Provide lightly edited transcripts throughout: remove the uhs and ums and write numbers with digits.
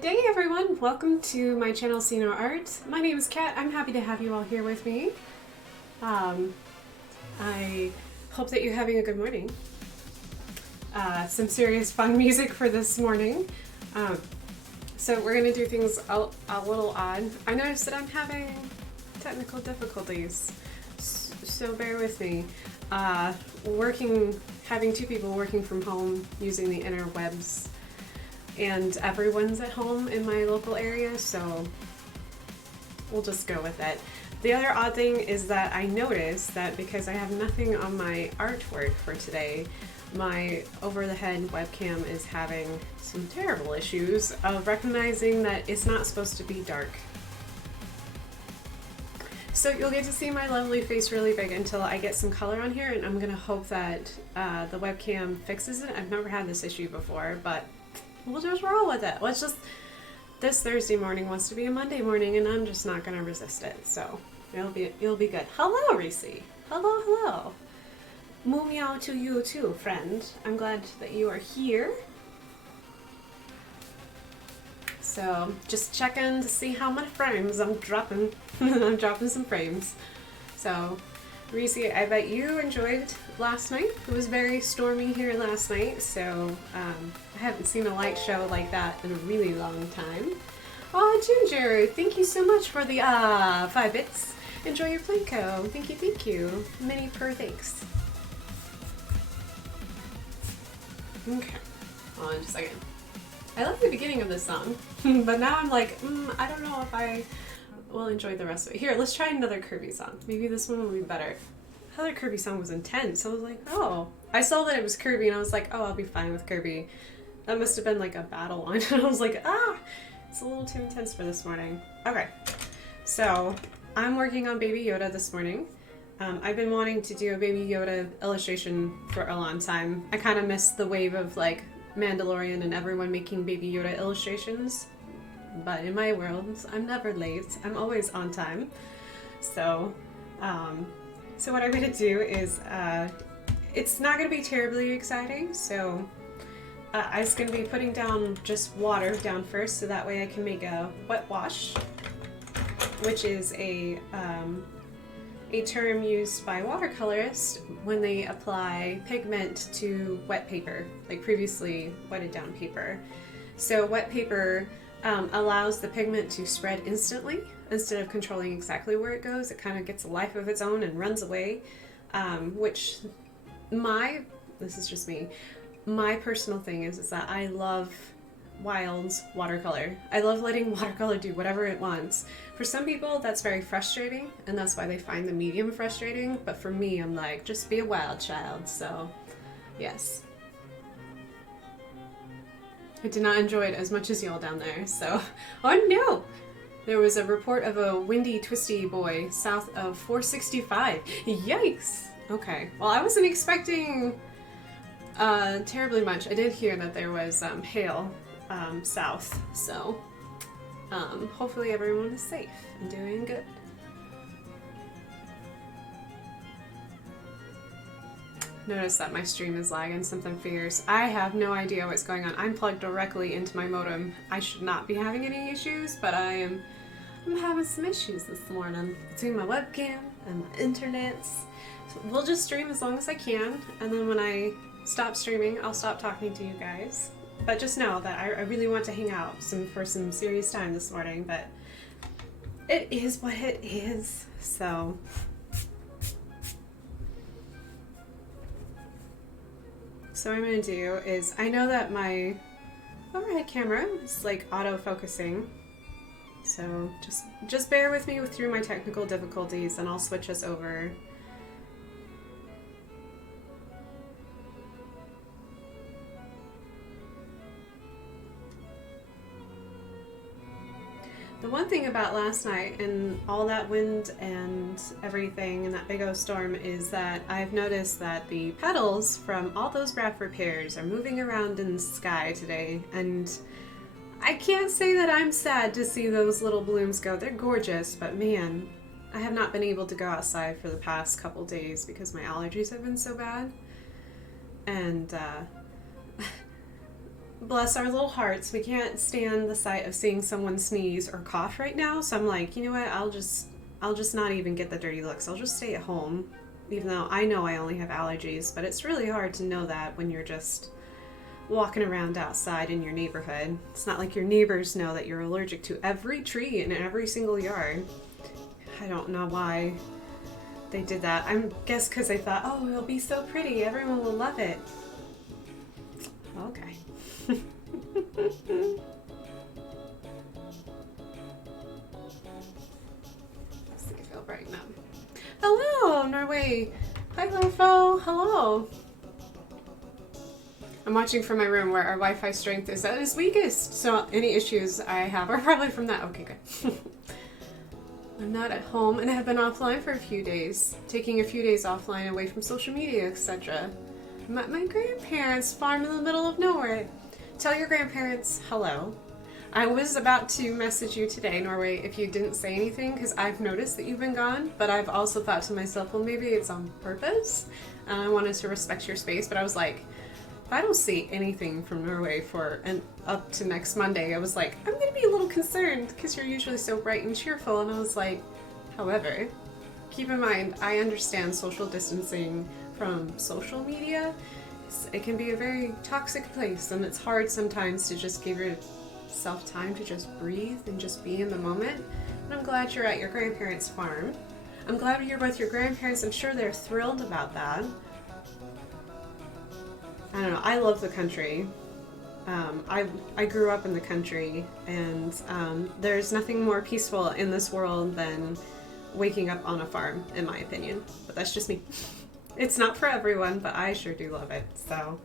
Good day, everyone. Welcome to my channel, See No Art. My name is Kat. I'm happy to have you all here with me. I hope that you're having a good morning. Some serious fun music for this morning. So we're going to do things a little odd. I noticed that I'm having technical difficulties, so bear with me. Having two people working from home using the interwebs, and everyone's at home in my local area, so we'll just go with it. The other odd thing is that I noticed that because I have nothing on my artwork for today, my over-the-head webcam is having some terrible issues of recognizing that it's not supposed to be dark. So you'll get to see my lovely face really big until I get some color on here, and I'm gonna hope that the webcam fixes it. I've never had this issue before, but we'll just roll with it. This Thursday morning wants to be a Monday morning, and I'm just not gonna resist it. So it'll be good. Hello, Reese. Hello. Moo meow to you too, friend. I'm glad that you are here. So just checking to see how many frames I'm dropping. I'm dropping some frames. So Reese, I bet you enjoyed last night. It was very stormy here last night, so I haven't seen a light show like that in a really long time. Oh, Ginger, thank you so much for the 5 bits. Enjoy your Plinko. Thank you. Many per thanks. Okay, hold on just a second. I love the beginning of this song, but now I'm like, I don't know if I will enjoy the rest of it. Here, let's try another Kirby song. Maybe this one will be better. The other Kirby song was intense. I was like, oh. I saw that it was Kirby, and I was like, oh, I'll be fine with Kirby. That must have been like a battle line. And I was like, it's a little too intense for this morning. Okay, so I'm working on Baby Yoda this morning. I've been wanting to do a Baby Yoda illustration for a long time. I kind of missed the wave of like Mandalorian and everyone making Baby Yoda illustrations. But in my world, I'm never late. I'm always on time. So what I'm going to do is, it's not going to be terribly exciting. So I'm just going to be putting down just water down first, so that way I can make a wet wash, which is a term used by watercolorists when they apply pigment to wet paper, like previously wetted down paper. So wet paper allows the pigment to spread instantly instead of controlling exactly where it goes. It kind of gets a life of its own and runs away, which this is just me, my personal thing is that I love wild watercolor. I love letting watercolor do whatever it wants. For some people, that's very frustrating, and that's why they find the medium frustrating, but for me, I'm like, just be a wild child, so yes. I did not enjoy it as much as y'all down there, so... Oh no! There was a report of a windy, twisty boy south of 465. Yikes! Okay, well, I wasn't expecting terribly much. I did hear that there was hail south, so hopefully everyone is safe and doing good. Notice that my stream is lagging something fierce. I have no idea what's going on. I'm plugged directly into my modem. I should not be having any issues, but I'm having some issues this morning between my webcam and my internet. So we'll just stream as long as I can, and then when I stop streaming, I'll stop talking to you guys. But just know that I really want to hang out for some serious time this morning, but it is what it is, so... So what I'm going to do is, I know that my overhead camera is like auto-focusing, so just bear with me through my technical difficulties and I'll switch us over. The one thing about last night and all that wind and everything and that big old storm is that I've noticed that the petals from all those Bradford pears are moving around in the sky today, and I can't say that I'm sad to see those little blooms go. They're gorgeous, but man, I have not been able to go outside for the past couple days because my allergies have been so bad. And bless our little hearts, we can't stand the sight of seeing someone sneeze or cough right now. So I'm like, you know what? I'll just not even get the dirty looks. I'll just stay at home, even though I know I only have allergies. But it's really hard to know that when you're just walking around outside in your neighborhood. It's not like your neighbors know that you're allergic to every tree in every single yard. I don't know why they did that. I guess because they thought, oh, it'll be so pretty. Everyone will love it. Okay. Let's see if it'll brighten up. Hello, Norway. Hi, Lofo. Hello. I'm watching from my room where our Wi-Fi strength is at its weakest, so any issues I have are probably from that. Okay, good. I'm not at home and I have been offline for a few days, taking a few days offline away from social media, etc. I'm at my grandparents' farm in the middle of nowhere. Tell your grandparents hello. I was about to message you today, Norway, if you didn't say anything, because I've noticed that you've been gone, but I've also thought to myself, well, maybe it's on purpose, and I wanted to respect your space, but I was like, if I don't see anything from Norway for up to next Monday, I was like, I'm going to be a little concerned, because you're usually so bright and cheerful, and I was like, however, keep in mind, I understand social distancing from social media. It can be a very toxic place, and it's hard sometimes to just give yourself time to just breathe and just be in the moment. And I'm glad you're at your grandparents' farm. I'm glad you're with your grandparents. I'm sure they're thrilled about that. I don't know. I love the country. I grew up in the country, and there's nothing more peaceful in this world than waking up on a farm, in my opinion. But that's just me. It's not for everyone, but I sure do love it, so.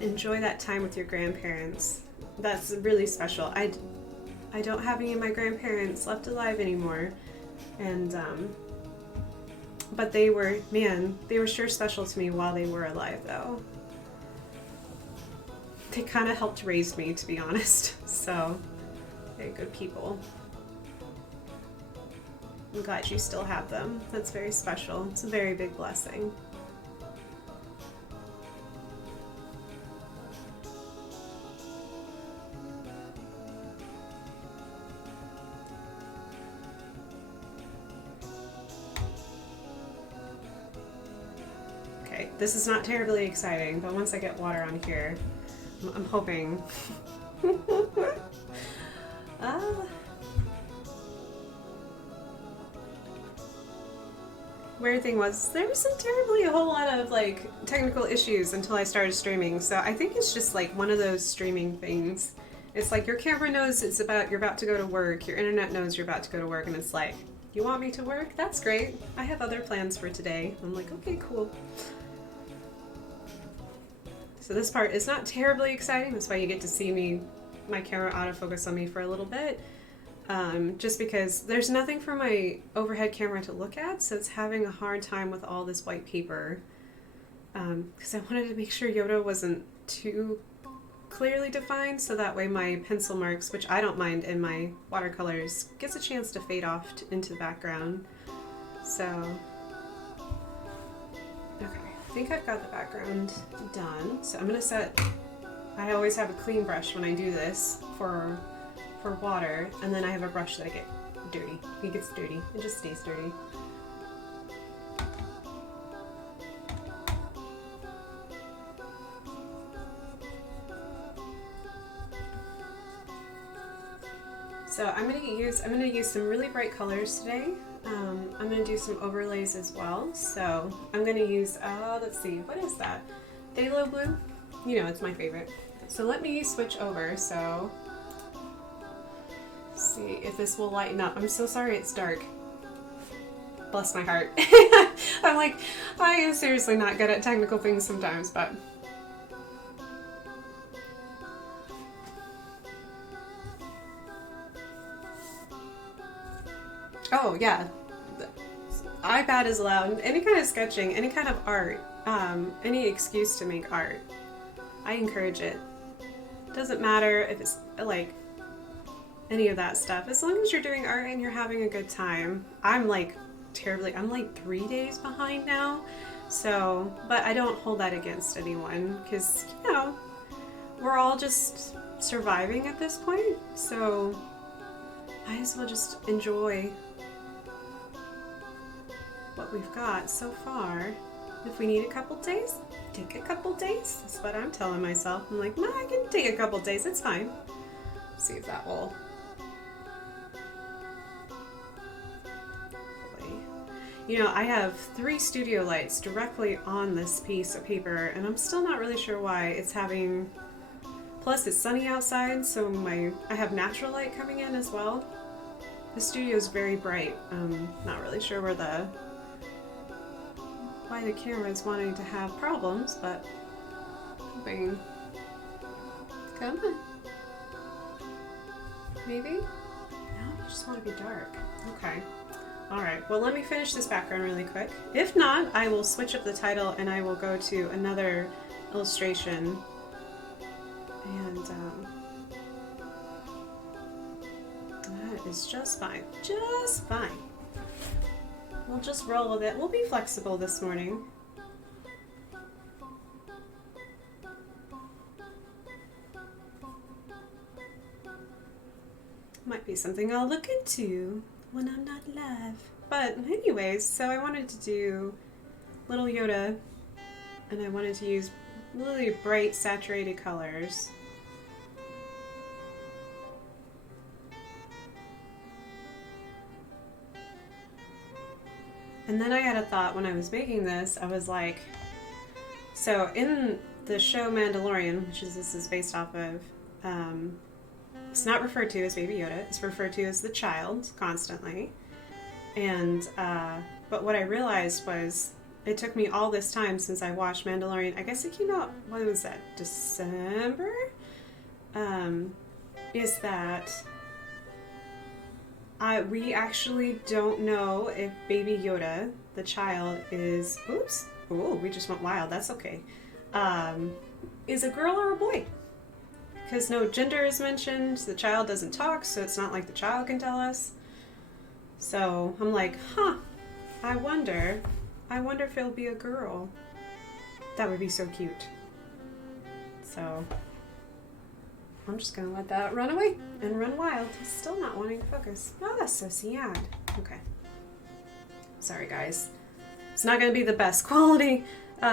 Enjoy that time with your grandparents. That's really special. I don't have any of my grandparents left alive anymore, and but they were sure special to me while they were alive, though. They kind of helped raise me, to be honest, so very good people. I'm glad you still have them. That's very special. It's a very big blessing. Okay, this is not terribly exciting, but once I get water on here, I'm hoping. Weird thing was, there wasn't terribly a whole lot of like technical issues until I started streaming, so I think it's just like one of those streaming things. It's like your camera knows you're about to go to work, your internet knows you're about to go to work, and it's like, you want me to work? That's great. I have other plans for today. I'm like, okay, cool. So this part is not terribly exciting. That's why you get to see my camera autofocus on me for a little bit. Just because there's nothing for my overhead camera to look at, so it's having a hard time with all this white paper. Because I wanted to make sure Yoda wasn't too clearly defined, so that way my pencil marks, which I don't mind in my watercolors, gets a chance to fade off into the background. So, okay. I think I've got the background done. So I'm gonna I always have a clean brush when I do this for water, and then I have a brush that I get dirty. It gets dirty. It just stays dirty. So I'm gonna use some really bright colors today. I'm gonna do some overlays as well. So I'm gonna use, let's see, what is that? Phthalo blue? You know, it's my favorite. So let me switch over, so see if this will lighten up. I'm so sorry it's dark. Bless my heart. I'm like, I am seriously not good at technical things sometimes, but oh yeah, iPad is allowed. Any kind of sketching, any kind of art, any excuse to make art, I encourage it. Doesn't matter if it's like, any of that stuff. As long as you're doing art and you're having a good time. I'm like 3 days behind now. So, but I don't hold that against anyone because, you know, we're all just surviving at this point. So, might as well just enjoy what we've got so far. If we need a couple days, take a couple days. That's what I'm telling myself. I'm like, no, I can take a couple days. It's fine. See if that will. You know, I have 3 studio lights directly on this piece of paper, and I'm still not really sure why it's having. Plus, it's sunny outside, so I have natural light coming in as well. The studio is very bright. Not really sure why the camera is wanting to have problems, but hoping. Come on. Maybe? No, you just want to be dark. Okay. Alright, well let me finish this background really quick. If not, I will switch up the title and I will go to another illustration. And that is just fine. Just fine. We'll just roll with it. We'll be flexible this morning. Might be something I'll look into when I'm not live. But anyways, so I wanted to do little Yoda, and I wanted to use really bright saturated colors. And then I had a thought when I was making this. I was like, so in the show Mandalorian, which this is based off of, it's not referred to as Baby Yoda. It's referred to as the child constantly. And but what I realized was it took me all this time since I watched Mandalorian. I guess it came out, what was that, December? Is that we actually don't know if Baby Yoda, the child, is, oops, oh, we just went wild, that's okay, is a girl or a boy. Because no gender is mentioned, the child doesn't talk, so it's not like the child can tell us. So I'm like, huh, I wonder if it'll be a girl. That would be so cute. So I'm just gonna let that run away and run wild. It's still not wanting to focus. Oh, that's so sad. Okay. Sorry guys. It's not gonna be the best quality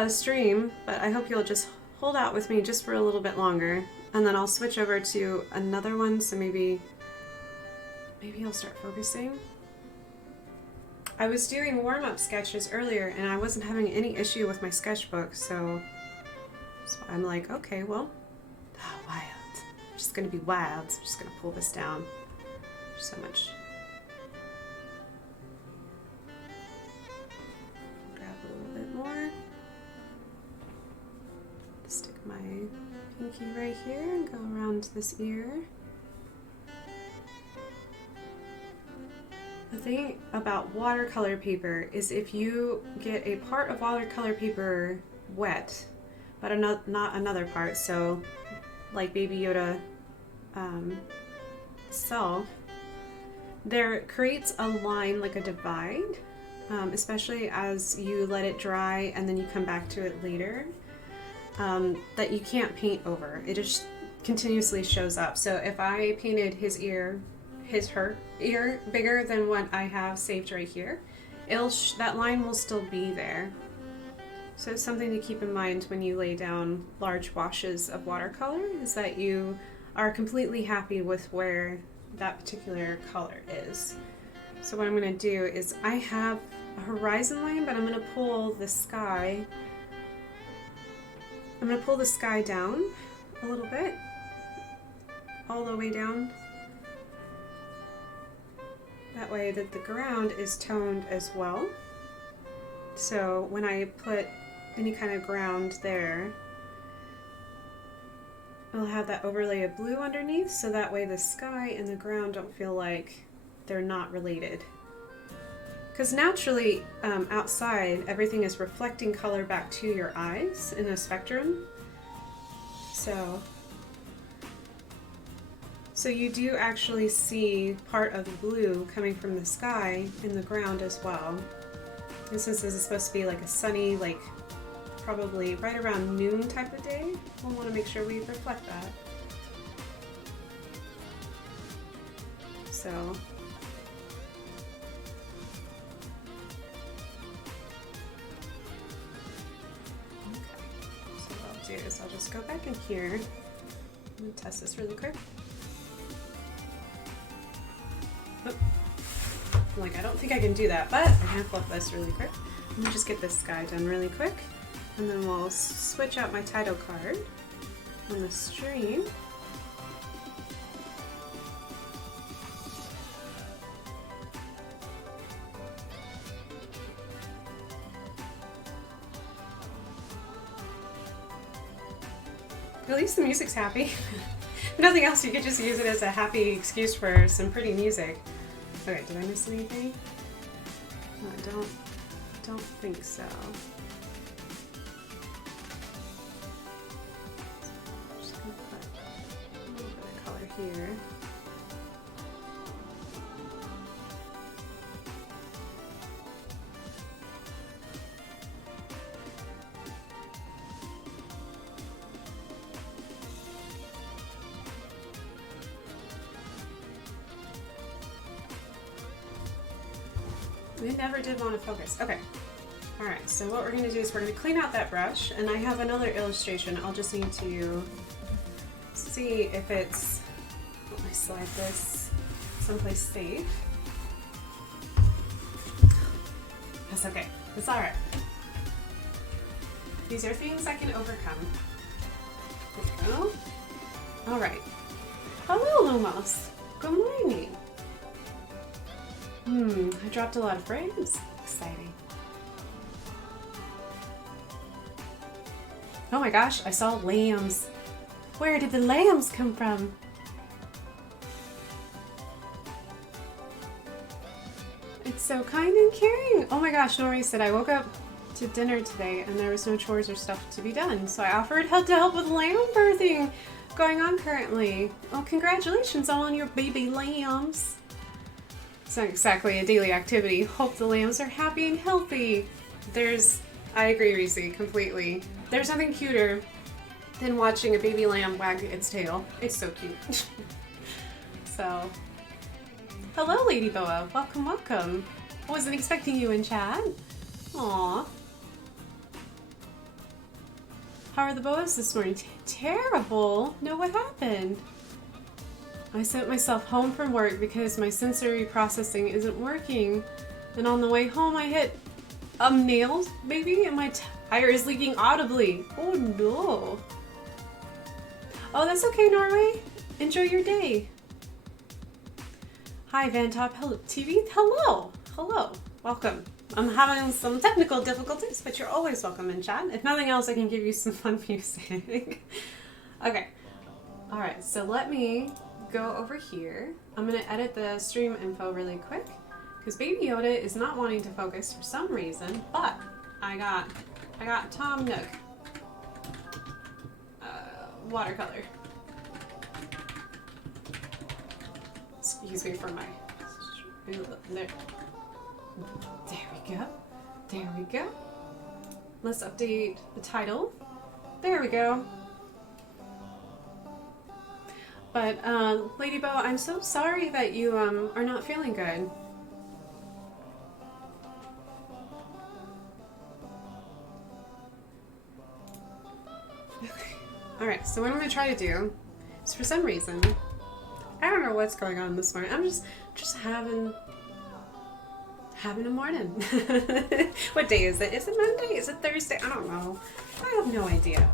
stream, but I hope you'll just hold out with me just for a little bit longer. And then I'll switch over to another one, so maybe I'll start focusing. I was doing warm-up sketches earlier and I wasn't having any issue with my sketchbook, so I'm like, okay, well, wild. I'm just gonna be wild. So I'm just gonna pull this down. There's so much. Grab a little bit more. Stick my pinky right here and go around this ear. The thing about watercolor paper is if you get a part of watercolor paper wet, but not another part, so like Baby Yoda self, there creates a line, like a divide, especially as you let it dry and then you come back to it later, that you can't paint over. It just continuously shows up. So if I painted her ear bigger than what I have saved right here, that line will still be there. So it's something to keep in mind when you lay down large washes of watercolor, is that you are completely happy with where that particular color is. So what I'm going to do is I have a horizon line, but I'm going to pull the sky. I'm going to pull the sky down a little bit, all the way down. That way that the ground is toned as well. So when I put any kind of ground there, I'll have that overlay of blue underneath, so that way the sky and the ground don't feel like they're not related. Because naturally, outside, everything is reflecting color back to your eyes in a spectrum. So So you do actually see part of the blue coming from the sky in the ground as well. And since this is supposed to be like a sunny, like probably right around noon type of day, we'll want to make sure we reflect that. So what I'll do is I'll just go back in here and test this really quick. Oh. Like, I don't think I can do that, but I'm gonna flip this really quick. Let me just get this guy done really quick, and then we'll switch out my title card on the stream. At least the music's happy. If nothing else, you could just use it as a happy excuse for some pretty music. Okay, did I miss anything? No, I don't think so. I'm just gonna put a little bit of color here. It never did want to focus. Okay. Alright, so what we're going to do is we're going to clean out that brush, and I have another illustration. I'll just need to see if it's... Let me slide this someplace safe. That's okay. It's alright. These are things I can overcome. There we go. Alright. Hello, Lumos. Good morning. I dropped a lot of frames. Exciting. Oh my gosh, I saw lambs. Where did the lambs come from? It's so kind and caring. Oh my gosh, Nori said I woke up to dinner today and there was no chores or stuff to be done. So I offered help to help with lamb birthing going on currently. Oh, congratulations on your baby lambs. It's not exactly a daily activity. Hope the lambs are happy and healthy. I agree, Reese, completely. There's nothing cuter than watching a baby lamb wag its tail. It's so cute. So, hello, Lady Boa. Welcome, welcome. I wasn't expecting you in chat. Aww. How are the boas this morning? Terrible. No, what happened? I sent myself home from work because my sensory processing isn't working. And on the way home I hit a nail, maybe, and my tire is leaking audibly. Oh no. Oh, that's okay, Norway. Enjoy your day. Hi, Vantop Hello TV. Hello. Hello. Welcome. I'm having some technical difficulties, but you're always welcome in chat. If nothing else, I can give you some fun music. Okay. Alright, so let me go over here. I'm going to edit the stream info really quick because Baby Yoda is not wanting to focus for some reason, but I got Tom Nook watercolor. Excuse me for my... There we go. There we go. Let's update the title. There we go. But, Lady Bo, I'm so sorry that you, are not feeling good. Okay. Alright, so what I'm gonna try to do is, for some reason, I don't know what's going on this morning. I'm just having a morning. What day is it? Is it Monday? Is it Thursday? I don't know. I have no idea.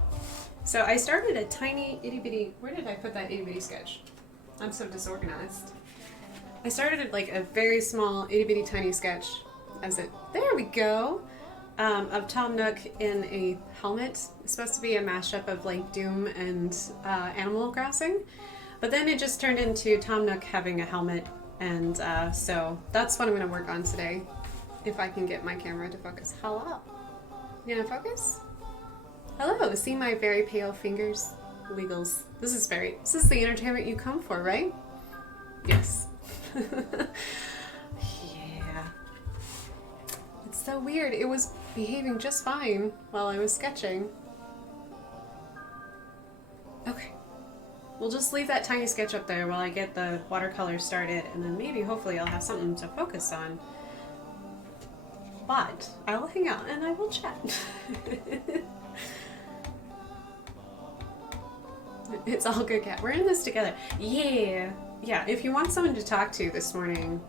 So I started a tiny itty bitty, where did I put that itty bitty sketch? I'm so disorganized. I started like a very small itty bitty tiny sketch there we go, of Tom Nook in a helmet. It's supposed to be a mashup of like Doom and Animal Crossing. But then it just turned into Tom Nook having a helmet, and so that's what I'm going to work on today, if I can get my camera to focus. Hello. You gonna focus? Hello, see my very pale fingers? Wiggles. This is the entertainment you come for, right? Yes. Yeah. It's so weird. It was behaving just fine while I was sketching. Okay. We'll just leave that tiny sketch up there while I get the watercolor started, and then maybe, hopefully, I'll have something to focus on. But I will hang out and I will chat. It's all good, Cat. We're in this together. Yeah. Yeah, if you want someone to talk to this morning,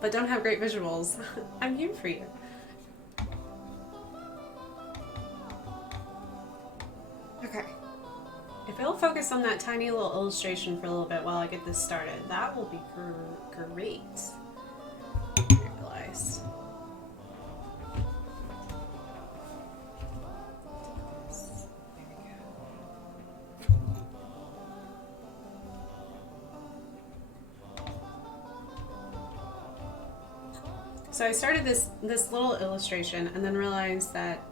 but don't have great visuals, I'm here for you. Okay. If it'll focus on that tiny little illustration for a little bit while I get this started, that will be great. I realized. So I started this little illustration and then realized that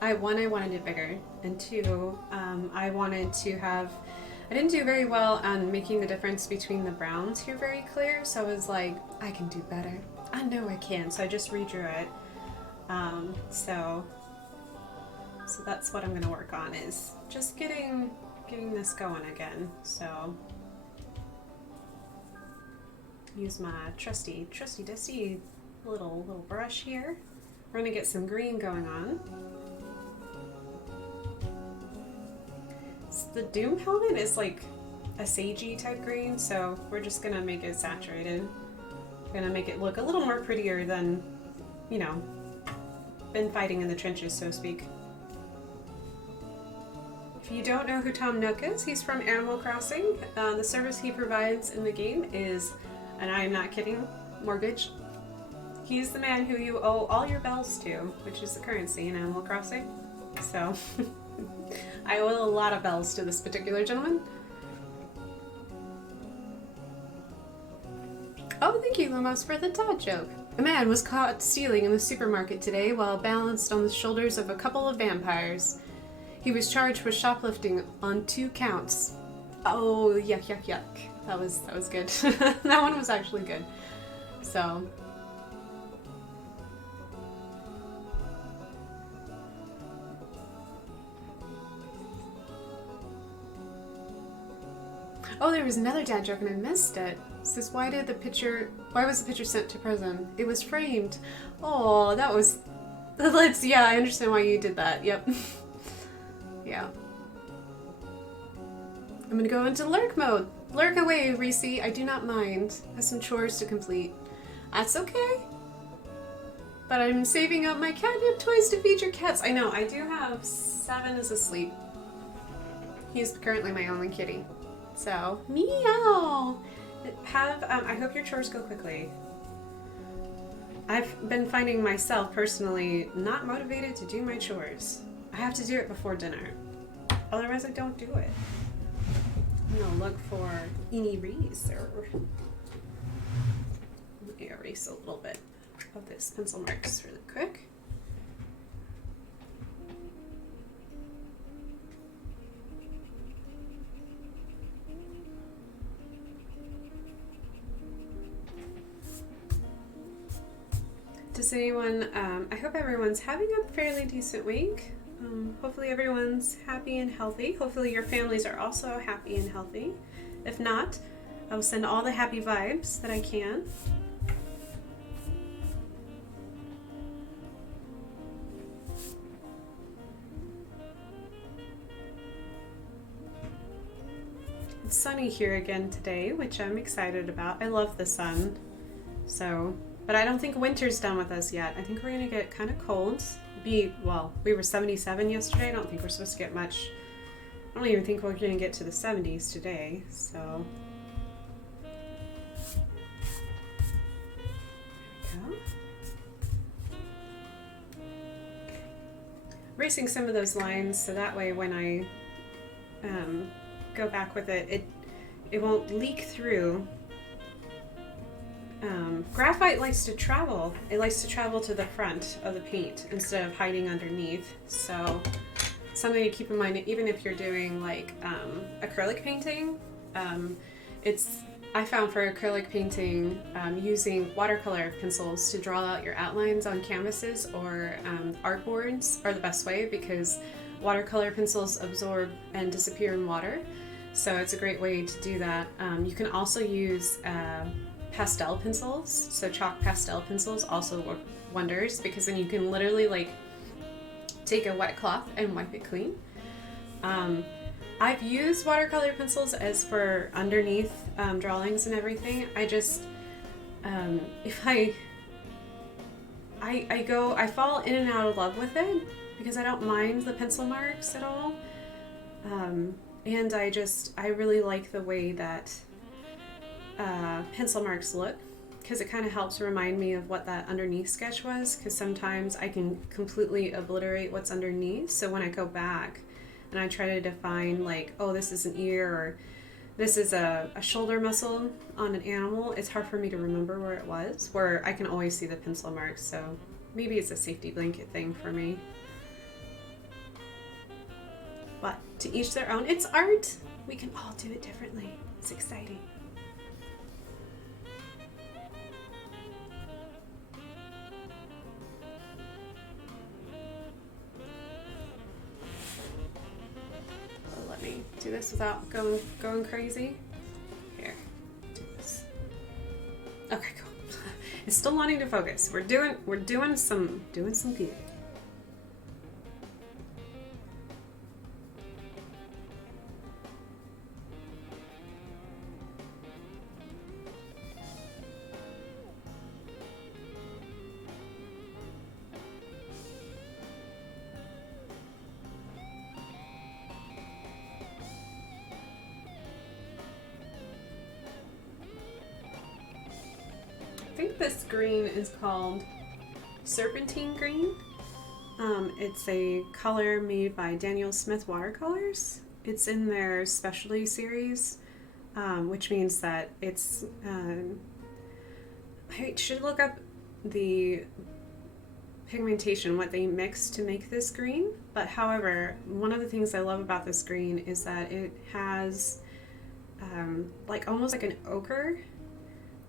I wanted it bigger, and two, I wanted to have, I didn't do very well on making the difference between the browns here very clear, so I was like, I can do better. I know I can, so I just redrew it. So that's what I'm gonna work on, is just getting this going again. So use my trusty dusty little brush here. We're gonna get some green going on. The Doom helmet is like a sagey type green, so we're just gonna make it saturated. We're gonna make it look a little more prettier than, you know, been fighting in the trenches, so to speak. If you don't know who Tom Nook is, he's from Animal Crossing. The service he provides in the game is, and I am not kidding, mortgage. He's the man who you owe all your bells to, which is the currency in Animal Crossing. So, I owe a lot of bells to this particular gentleman. Oh, thank you, Lumos, for the dad joke. A man was caught stealing in the supermarket today while balanced on the shoulders of a couple of vampires. He was charged with shoplifting on 2 counts. Oh, yuck, yuck, yuck. That was good. That one was actually good. So. Oh, there was another dad joke and I missed it. It says, why was the picture sent to prison? It was framed. Oh, that was, yeah, I understand why you did that. Yep. Yeah. I'm gonna go into lurk mode. Lurk away, Reese. I do not mind. I have some chores to complete. That's okay. But I'm saving up my catnip toys to feed your cats. I know, I do have 7 is asleep. He's currently my only kitty. So, meow! I hope your chores go quickly. I've been finding myself personally not motivated to do my chores. I have to do it before dinner. Otherwise I don't do it. I'm gonna look for any eraser. Let me erase a little bit of this pencil marks really quick. Does anyone, I hope everyone's having a fairly decent week. Hopefully everyone's happy and healthy. Hopefully your families are also happy and healthy. If not, I will send all the happy vibes that I can. It's sunny here again today, which I'm excited about. I love the sun. So, but I don't think winter's done with us yet. I think we're gonna get kind of cold. Well, we were 77 yesterday. I don't think we're supposed to get much. I don't even think we're gonna get to the 70s today, so. There we go. Erasing some of those lines so that way when I go back with it, it won't leak through. Graphite likes to travel. It likes to travel to the front of the paint instead of hiding underneath. So something to keep in mind, even if you're doing like acrylic painting. I found for acrylic painting, using watercolor pencils to draw out your outlines on canvases or artboards are the best way, because watercolor pencils absorb and disappear in water. So it's a great way to do that. You can also use pastel pencils. So chalk pastel pencils also work wonders, because then you can literally like take a wet cloth and wipe it clean. I've used watercolor pencils as for underneath drawings and everything. I just, if I fall in and out of love with it, because I don't mind the pencil marks at all. And I really like the way that pencil marks look, because it kind of helps remind me of what that underneath sketch was, because sometimes I can completely obliterate what's underneath. So when I go back and I try to define like, oh, this is an ear, or this is a shoulder muscle on an animal, it's hard for me to remember where it was, where I can always see the pencil marks. So maybe it's a safety blanket thing for me. But to each their own. It's art. We can all do it differently. It's exciting. Let me do this without going crazy. Here, do this. Okay, cool. It's still wanting to focus. We're doing some good. I think this green is called Serpentine Green. It's a color made by Daniel Smith Watercolors. It's in their specialty series, which means that it's, I should look up the pigmentation, what they mix to make this green. But however, one of the things I love about this green is that it has like almost like an ochre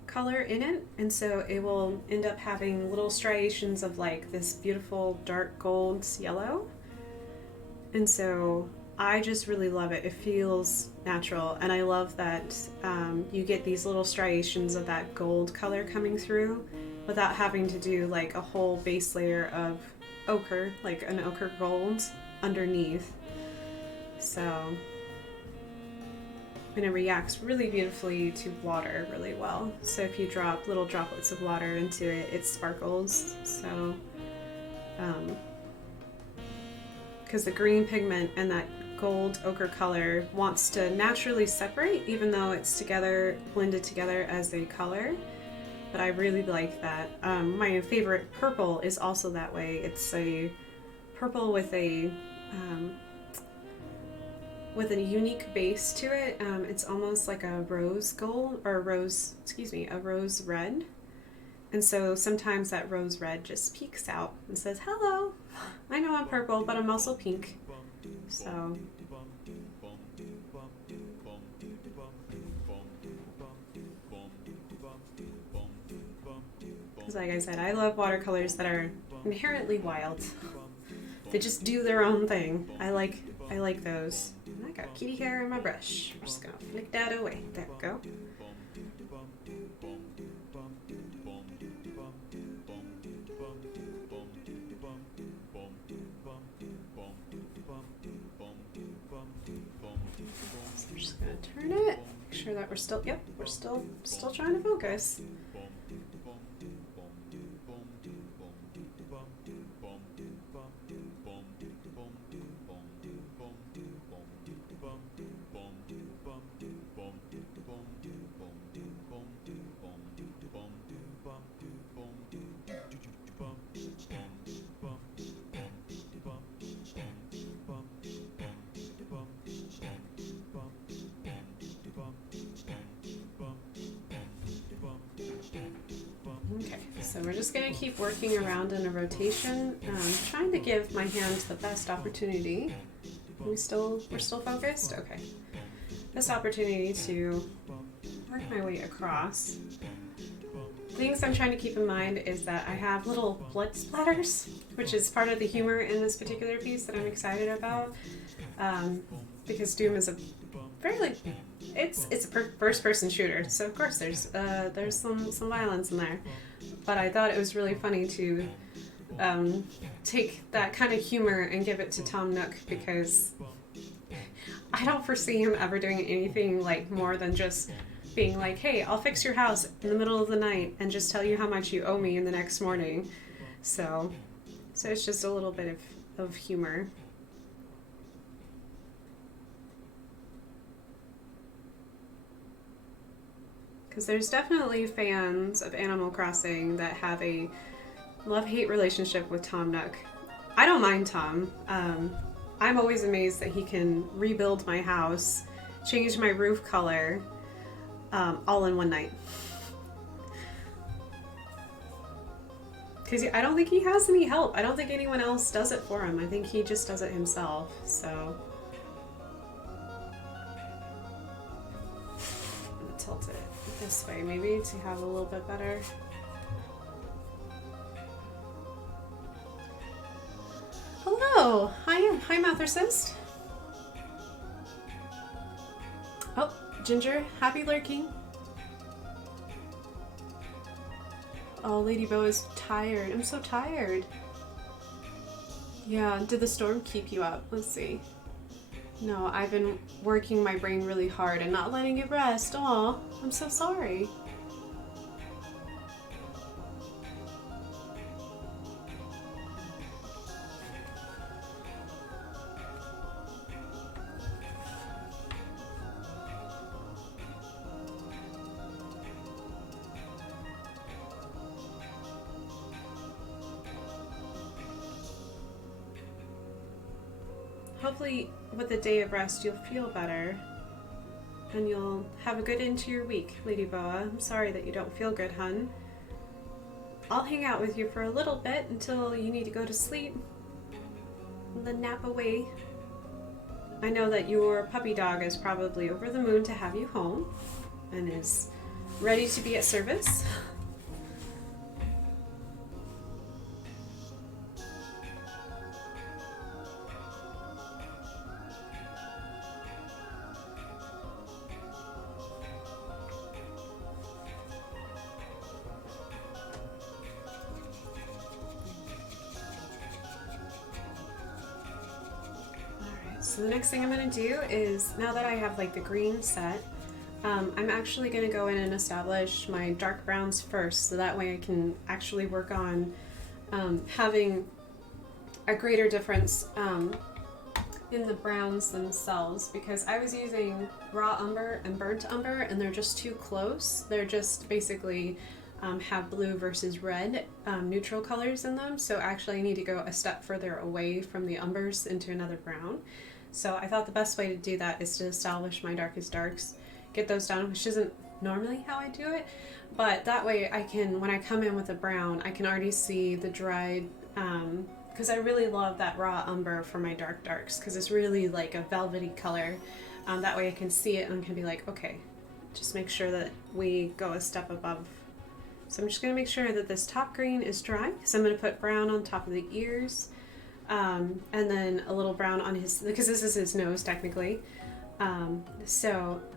color in it, and so it will end up having little striations of like this beautiful dark gold yellow, and so I just really love it. It feels natural, and I love that you get these little striations of that gold color coming through without having to do like a whole base layer of ochre, like an ochre gold underneath. So, and it reacts really beautifully to water really well. So if you drop little droplets of water into it, it sparkles. So, because the green pigment and that gold ochre color wants to naturally separate, even though it's together, blended together as a color. But I really like that. My favorite purple is also that way. It's a purple with a unique base to it. It's almost like a rose gold, or a rose red. And so sometimes that rose red just peeks out and says, hello, I know I'm purple, but I'm also pink. So. Because like I said, I love watercolors that are inherently wild. They just do their own thing. I like those. And I got kitty hair in my brush. I'm just gonna flick that away. There we go. So I'm just gonna turn it. Make sure that we're still trying to focus. So we're just going to keep working around in a rotation, trying to give my hand the best opportunity. We're still focused? Okay. This opportunity to work my way across. Things I'm trying to keep in mind is that I have little blood splatters, which is part of the humor in this particular piece that I'm excited about, because Doom is a fairly, it's a first-person shooter, so of course there's some violence in there, but I thought it was really funny to take that kind of humor and give it to Tom Nook, because I don't foresee him ever doing anything like more than just being like, hey, I'll fix your house in the middle of the night and just tell you how much you owe me in the next morning. So it's just a little bit of humor. Because there's definitely fans of Animal Crossing that have a love-hate relationship with Tom Nook. I don't mind Tom. I'm always amazed that he can rebuild my house, change my roof color, all in one night. Because I don't think he has any help. I don't think anyone else does it for him. I think he just does it himself. So I'm gonna tilt it this way maybe to have a little bit better. Hello! Hi Mathercyst. Oh, Ginger, happy lurking. Oh, Lady Bo is tired. I'm so tired. Yeah, did the storm keep you up? Let's see. No, I've been working my brain really hard and not letting it rest. Aw, I'm so sorry. Hopefully with a day of rest you'll feel better and you'll have a good end to your week, Lady Boa. I'm sorry that you don't feel good, hun. I'll hang out with you for a little bit until you need to go to sleep and then nap away. I know that your puppy dog is probably over the moon to have you home and is ready to be at service. So the next thing I'm going to do is, now that I have like the green set, I'm actually going to go in and establish my dark browns first, so that way I can actually work on having a greater difference in the browns themselves, because I was using raw umber and burnt umber and they're just too close. They're just basically have blue versus red neutral colors in them, so actually I need to go a step further away from the umbers into another brown. So I thought the best way to do that is to establish my darkest darks, get those down, which isn't normally how I do it, but that way I can, when I come in with a brown, I can already see the dried, because I really love that raw umber for my dark darks, because it's really like a velvety color. That way I can see it and can be like, okay, just make sure that we go a step above. So I'm just going to make sure that this top green is dry, because I'm going to put brown on top of the ears. And then a little brown on his, because this is his nose technically. And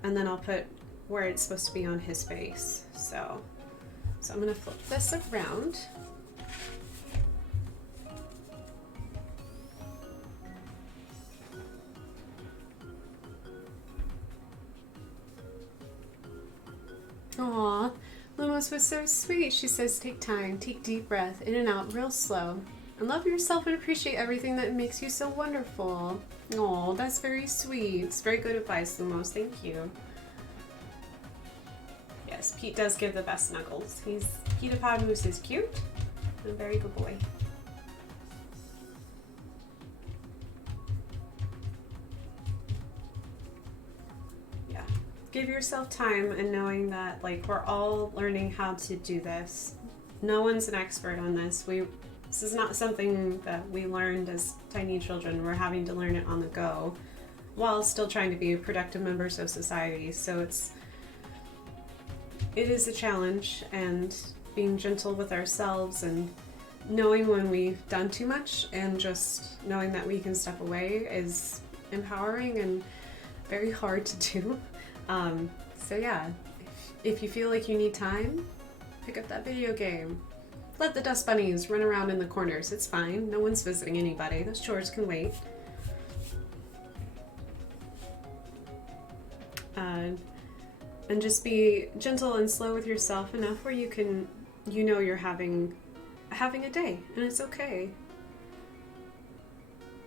then I'll put where it's supposed to be on his face. So I'm going to flip this around. Aw, Lumos was so sweet. She says, take time, take deep breath, in and out, real slow. And love yourself and appreciate everything that makes you so wonderful. Oh, that's very sweet. It's very good advice, Lumos. Thank you. Yes, Pete does give the best snuggles. Petapod Moose is cute and a very good boy. Yeah, give yourself time and knowing that like we're all learning how to do this. No one's an expert on this. This is not something that we learned as tiny children. We're having to learn it on the go while still trying to be productive members of society. So it is a challenge, and being gentle with ourselves and knowing when we've done too much and just knowing that we can step away is empowering and very hard to do. So yeah, if you feel like you need time, pick up that video game. Let the dust bunnies run around in the corners. It's fine. No one's visiting anybody. Those chores can wait. And just be gentle and slow with yourself enough where you know you're having a day, and it's okay.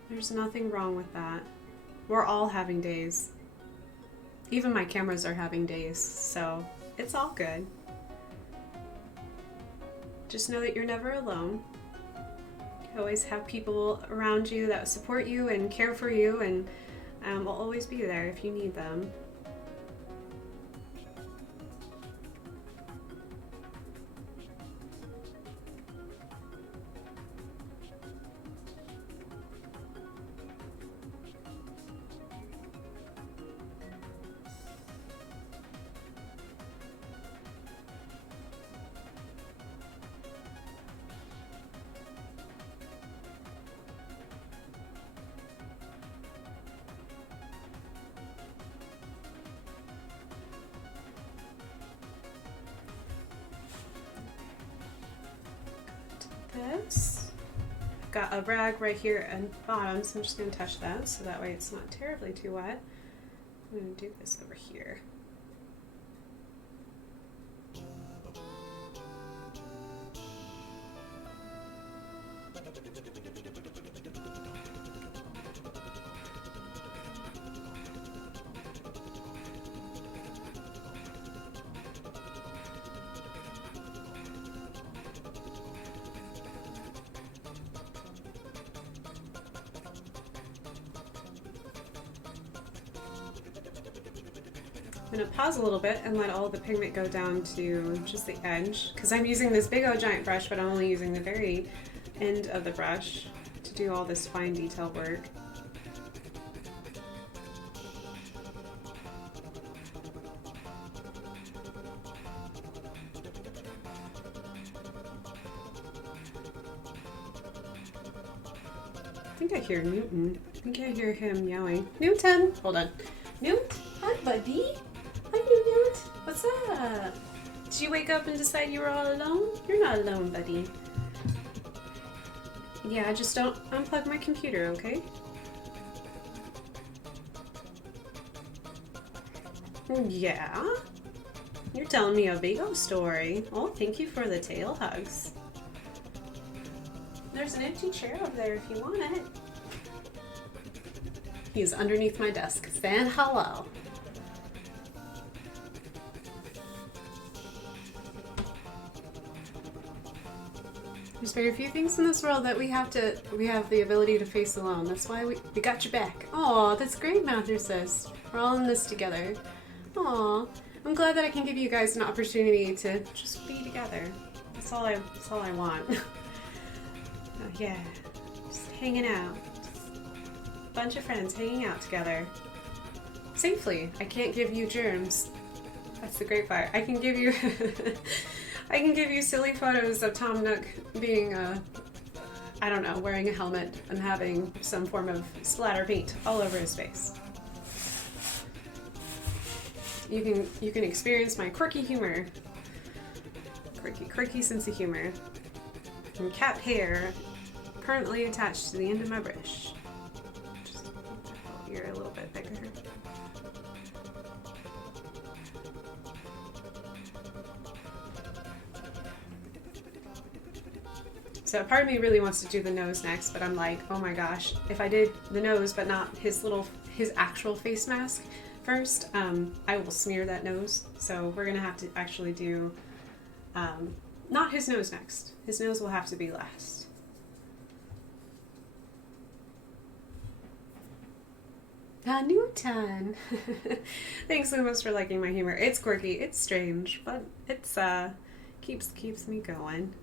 There's nothing wrong with that. We're all having days. Even my cameras are having days, so it's all good. Just know that you're never alone. You always have people around you that support you and care for you, and will always be there if you need them. This. I've got a rag right here at the bottom, so I'm just going to touch that so that way it's not terribly too wet. I'm going to do this over here. I'm going to pause a little bit and let all the pigment go down to just the edge, because I'm using this big old giant brush, but I'm only using the very end of the brush to do all this fine detail work. I think I hear Newton. I think I hear him yelling. Newton! Hold on. Newt? Hi, buddy. Hi, Newt. What's up? Did you wake up and decide you were all alone? You're not alone, buddy. Yeah, just don't unplug my computer, okay? Yeah? You're telling me a big old story. Oh, thank you for the tail hugs. There's an empty chair over there if you want it. He's underneath my desk saying hello. There's very few things in this world that we have the ability to face alone. That's why we got your back. Oh, that's great, Mather says. We're all in this together. Aw, I'm glad that I can give you guys an opportunity to just be together. That's all I want. Oh yeah, just hanging out. Bunch of friends hanging out together. Safely. I can't give you germs. That's the great part. I can give you I can give you silly photos of Tom Nook being I don't know, wearing a helmet and having some form of splatter paint all over his face. You can experience my quirky humor. Quirky sense of humor. And cat hair currently attached to the end of my brush. Just make your ear a little bit bigger. So part of me really wants to do the nose next, but I'm like, oh my gosh, if I did the nose but not his actual face mask first, I will smear that nose. So we're gonna have to actually do not his nose next. His nose will have to be last. Newton. Thanks so much for liking my humor. It's quirky, it's strange, but it's keeps me going.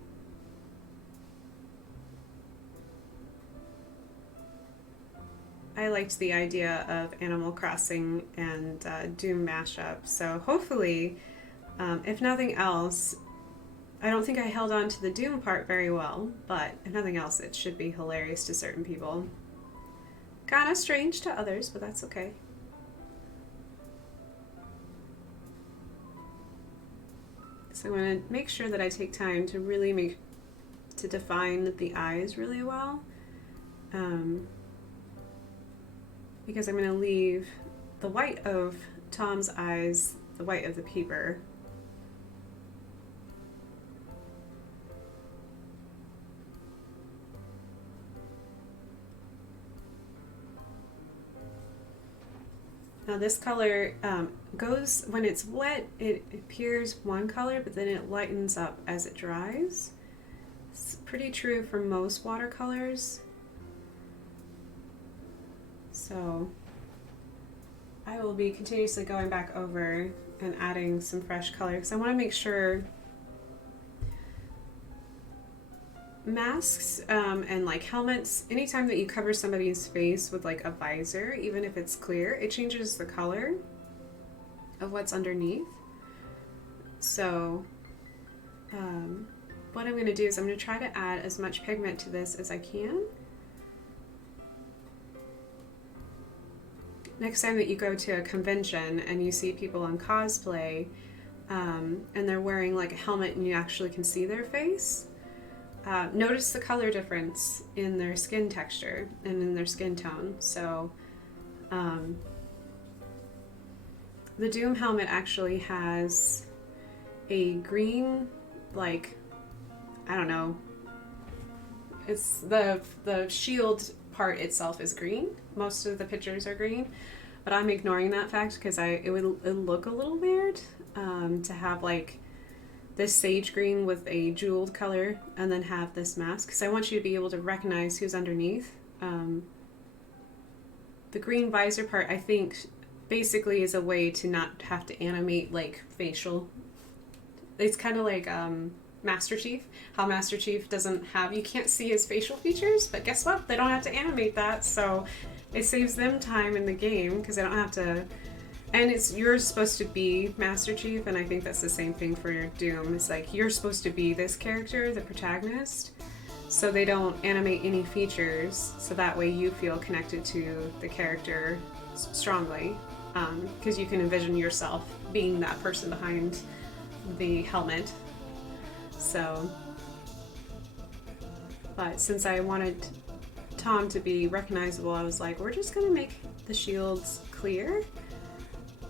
I liked the idea of Animal Crossing and Doom mashup. So hopefully, if nothing else, I don't think I held on to the Doom part very well, but if nothing else, it should be hilarious to certain people. Kinda strange to others, but that's okay. So I'm going to make sure that I take time to really define the eyes really well. Because I'm going to leave the white of Tom's eyes, the white of the paper. Now this color goes, when it's wet, it appears one color, but then it lightens up as it dries. It's pretty true for most watercolors. So I will be continuously going back over and adding some fresh color because I want to make sure masks and like helmets, anytime that you cover somebody's face with like a visor, even if it's clear, it changes the color of what's underneath. So what I'm going to do is I'm going to try to add as much pigment to this as I can. Next time that you go to a convention and you see people on cosplay and they're wearing like a helmet and you actually can see their face, notice the color difference in their skin texture and in their skin tone. So the Doom helmet actually has a green, like, I don't know, it's the shield part itself is green. Most of the pictures are green, but I'm ignoring that fact because it would look a little weird to have like this sage green with a jeweled color and then have this mask, because I want you to be able to recognize who's underneath. The green visor part, I think, basically is a way to not have to animate like facial. It's kind of like Master Chief, how Master Chief doesn't have, you can't see his facial features, but guess what? They don't have to animate that, so it saves them time in the game because they don't have to. And you're supposed to be Master Chief, and I think that's the same thing for your Doom. It's like you're supposed to be this character, the protagonist, so they don't animate any features, so that way you feel connected to the character strongly, because you can envision yourself being that person behind the helmet. So, but since I wanted Tom to be recognizable, I was like, we're just gonna make the shields clear.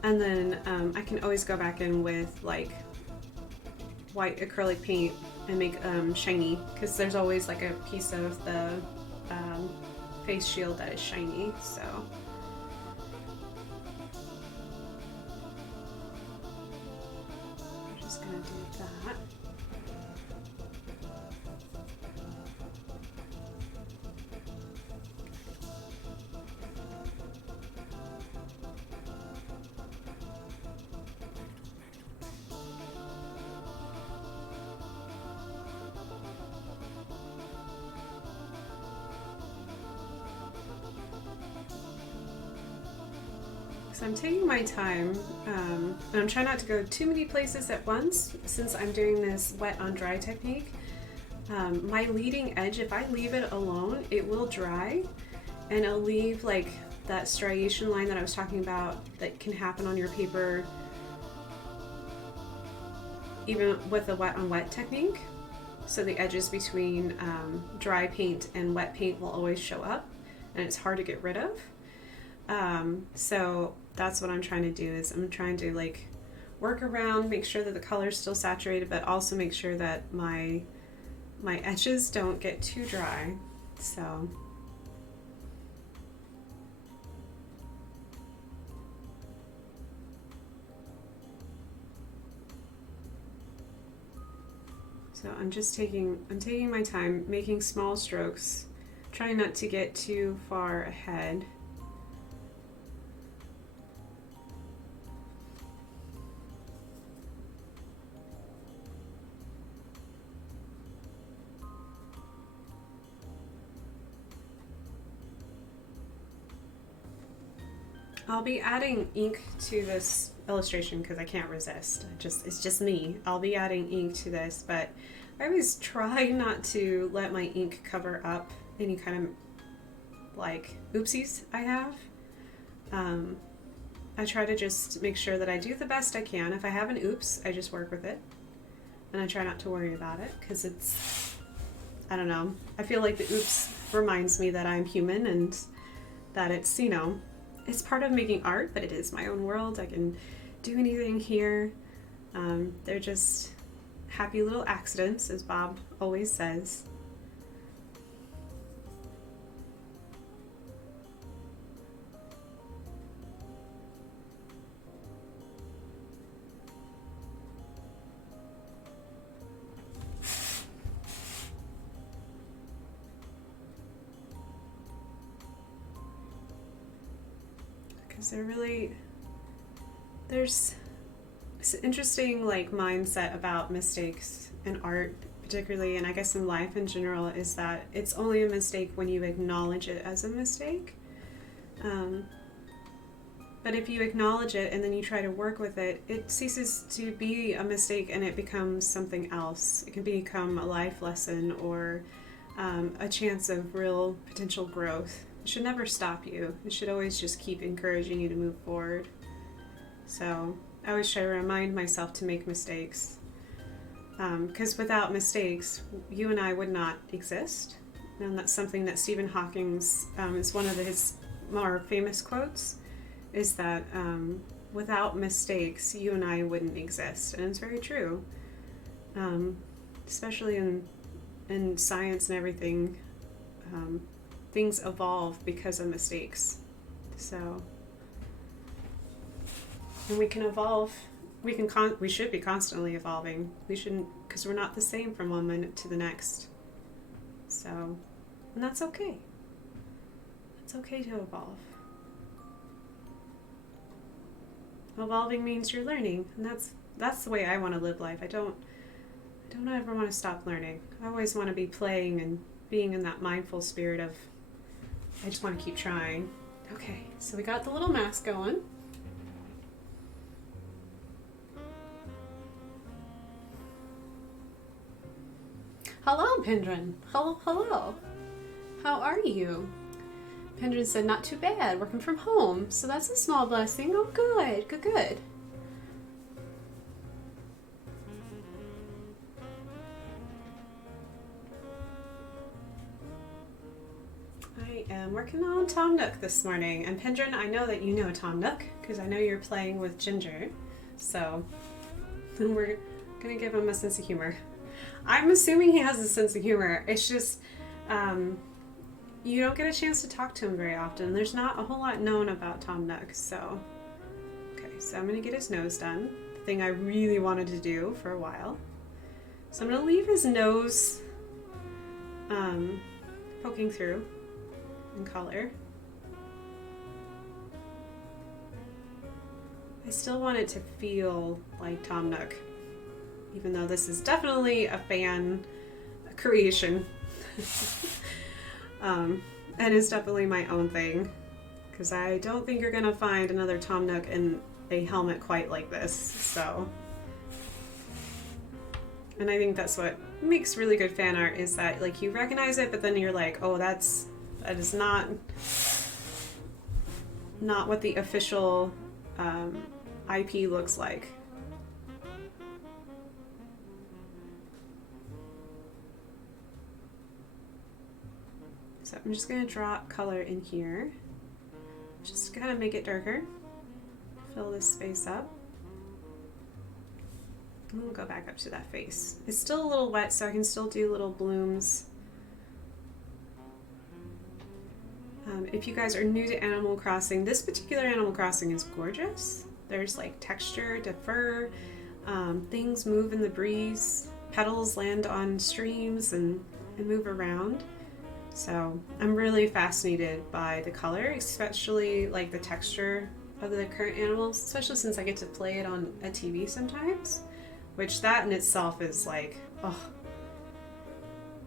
And then I can always go back in with like white acrylic paint and make shiny, because there's always like a piece of the face shield that is shiny. So I'm just gonna do that. So I'm taking my time, and I'm trying not to go too many places at once since I'm doing this wet on dry technique. My leading edge, if I leave it alone, it will dry, and it'll leave like that striation line that I was talking about that can happen on your paper even with the wet on wet technique. So the edges between dry paint and wet paint will always show up, and it's hard to get rid of. So that's what I'm trying to do, is I'm trying to like work around, make sure that the color's still saturated, but also make sure that my edges don't get too dry. So I'm taking my time, making small strokes, trying not to get too far ahead. I'll be adding ink to this illustration because I can't resist. It's just me. I'll be adding ink to this, but I always try not to let my ink cover up any kind of like oopsies I have. I try to just make sure that I do the best I can. If I have an oops, I just work with it. And I try not to worry about it because it's, I don't know. I feel like the oops reminds me that I'm human and that it's, you know, it's part of making art, but it is my own world. I can do anything here. They're just happy little accidents, as Bob always says. There's this interesting like mindset about mistakes in art particularly, and I guess in life in general, is that it's only a mistake when you acknowledge it as a mistake. But if you acknowledge it and then you try to work with it, it ceases to be a mistake and it becomes something else. It can become a life lesson or a chance of real potential growth. It should never stop you. It should always just keep encouraging you to move forward. So I always try to remind myself to make mistakes. Because without mistakes, you and I would not exist. And that's something that Stephen Hawking's is one of his more famous quotes, is that without mistakes, you and I wouldn't exist. And it's very true. Especially in science and everything, things evolve because of mistakes. So, and we can evolve. We should be constantly evolving. We shouldn't, because we're not the same from one minute to the next. So, and that's okay. It's okay to evolve. Evolving means you're learning, and that's the way I want to live life. I don't ever want to stop learning. I always want to be playing and being in that mindful spirit of, I just want to keep trying. Okay, so we got the little mask going. Hello, Pendrin. Hello. How are you? Pendrin said, not too bad, working from home. So that's a small blessing. Oh, good. I am working on Tom Nook this morning. And Pendrin, I know that you know Tom Nook, because I know you're playing with Ginger. So we're going to give him a sense of humor. I'm assuming he has a sense of humor. It's just, you don't get a chance to talk to him very often. There's not a whole lot known about Tom Nook, so. Okay, so I'm going to get his nose done. The thing I really wanted to do for a while. So I'm going to leave his nose poking through in color. I still want it to feel like Tom Nook, even though this is definitely a fan creation. And it's definitely my own thing, because I don't think you're going to find another Tom Nook in a helmet quite like this, so. And I think that's what makes really good fan art, is that like you recognize it, but then you're like, oh, that is not what the official IP looks like. So I'm just going to drop color in here, just kind of make it darker, fill this space up. And we'll go back up to that face. It's still a little wet, so I can still do little blooms. If you guys are new to Animal Crossing, this particular Animal Crossing is gorgeous. There's like texture to fur, things move in the breeze, petals land on streams and move around. So I'm really fascinated by the color, especially like the texture of the current animals, especially since I get to play it on a TV sometimes, which that in itself is like, oh.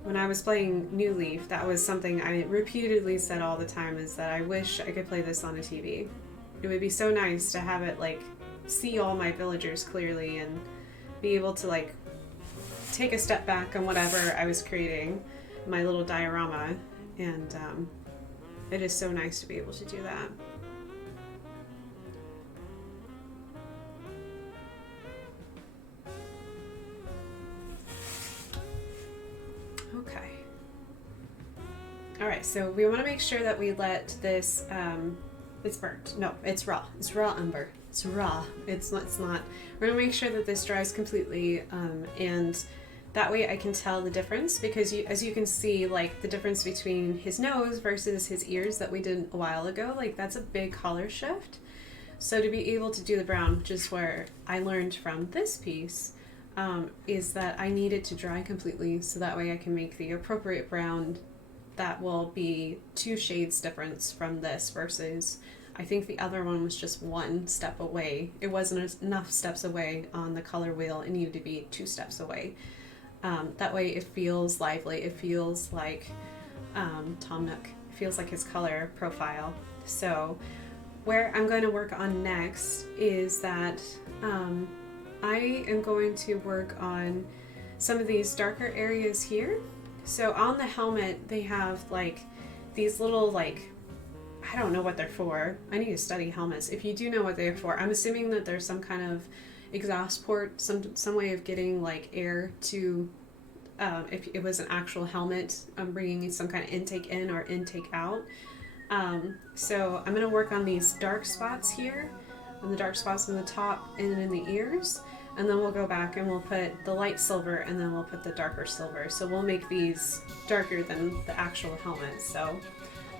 When I was playing New Leaf, that was something I repeatedly said all the time, is that I wish I could play this on a TV. it would be so nice to have it like see all my villagers clearly and be able to like take a step back on whatever I was creating, my little diorama, and it is so nice to be able to do that. Okay. All right, so we want to make sure that we let this, it's burnt. No, it's raw. It's raw umber. It's raw. It's not. We're going to make sure that this dries completely, and that way I can tell the difference, because as you can see, like the difference between his nose versus his ears that we did a while ago, like that's a big color shift. So to be able to do the brown, which is where I learned from this piece, is that I need it to dry completely, so that way I can make the appropriate brown that will be 2 shades difference from this versus, I think the other one was just 1 step away. It wasn't enough steps away on the color wheel. It needed to be 2 steps away. That way it feels lively. It feels like Tom Nook. It feels like his color profile. So where I'm going to work on next is that I am going to work on some of these darker areas here. So on the helmet, they have like these little, like, I don't know what they're for. I need to study helmets. If you do know what they're for, I'm assuming that there's some kind of exhaust port, some way of getting like air to, if it was an actual helmet, bringing some kind of intake in or intake out. So I'm going to work on these dark spots here, and the dark spots in the top and in the ears. And then we'll go back and we'll put the light silver, and then we'll put the darker silver. So we'll make these darker than the actual helmet. So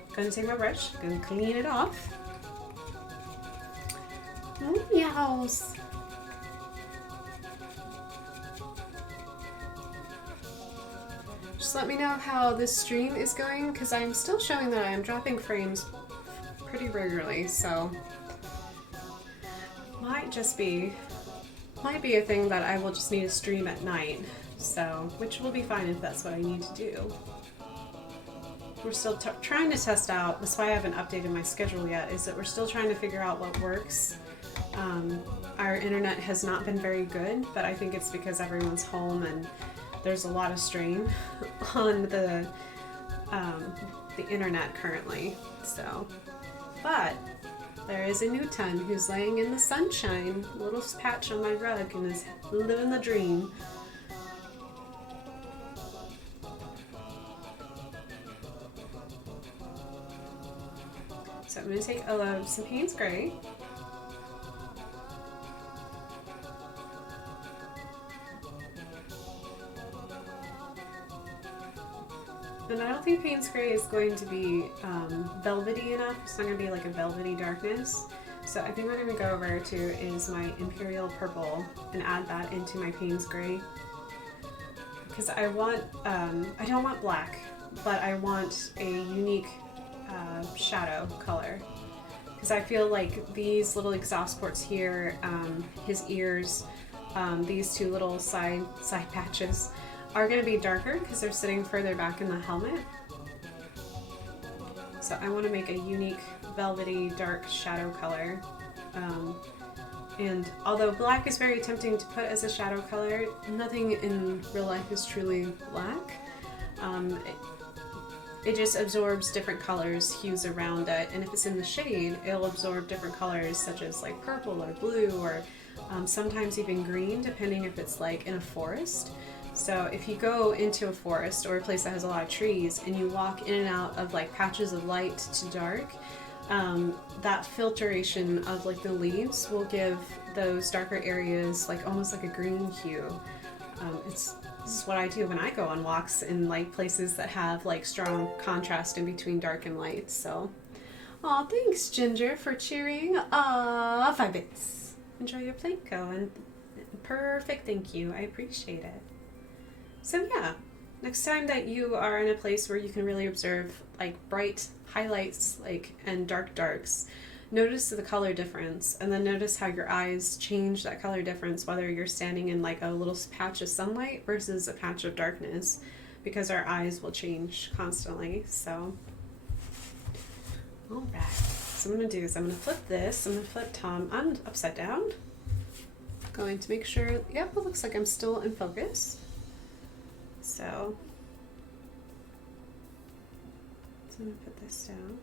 I'm going to take my brush, going to clean it off. Meows. Just let me know how this stream is going, because I'm still showing that I'm dropping frames pretty regularly, so might be a thing that I will just need to stream at night, so, which will be fine if that's what I need to do. We're still trying to test out, that's why I haven't updated my schedule yet, is that we're still trying to figure out what works. Our internet has not been very good, but I think it's because everyone's home and there's a lot of strain on the internet currently, so, but there is a Newton who's laying in the sunshine, a little patch on my rug, and is living the dream. So I'm going to take some Payne's Gray. And I don't think Payne's Gray is going to be velvety enough. It's not going to be like a velvety darkness. So I think what I'm going to go over to is my Imperial Purple and add that into my Payne's Gray. Because I want, I don't want black, but I want a unique shadow color. Because I feel like these little exhaust ports here, his ears, these 2 little side patches, are going to be darker because they're sitting further back in the helmet. So I want to make a unique velvety dark shadow color. And although black is very tempting to put as a shadow color, nothing in real life is truly black. It just absorbs different colors, hues around it, and if it's in the shade, it'll absorb different colors such as like purple or blue or sometimes even green, depending if it's like in a forest. So if you go into a forest or a place that has a lot of trees and you walk in and out of like patches of light to dark, that filtration of like the leaves will give those darker areas like almost like a green hue. This is what I do when I go on walks in like places that have like strong contrast in between dark and light. So, aw, thanks Ginger for cheering. 5 bits. Enjoy your Plinko, and perfect, thank you. I appreciate it. So yeah, next time that you are in a place where you can really observe like bright highlights like and dark darks, notice the color difference, and then notice how your eyes change that color difference, whether you're standing in like a little patch of sunlight versus a patch of darkness, because our eyes will change constantly. So, all right. So I'm going to do is I'm going to flip this. I'm going to flip Tom on upside down. Going to make sure, yep, it looks like I'm still in focus. So I'm going to put this down.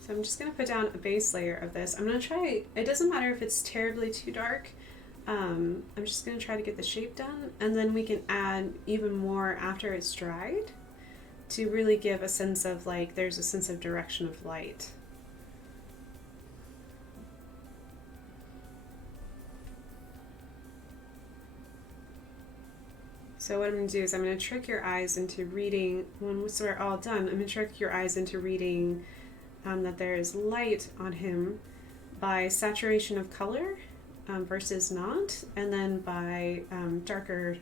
So I'm just going to put down a base layer of this. I'm going to try, it doesn't matter if it's terribly too dark. I'm just going to try to get the shape done, and then we can add even more after it's dried to really give a sense of like, there's a sense of direction of light. So what I'm going to do is I'm going to trick your eyes into reading, once we're all done, I'm going to trick your eyes into reading that there is light on him by saturation of color versus not, and then by darker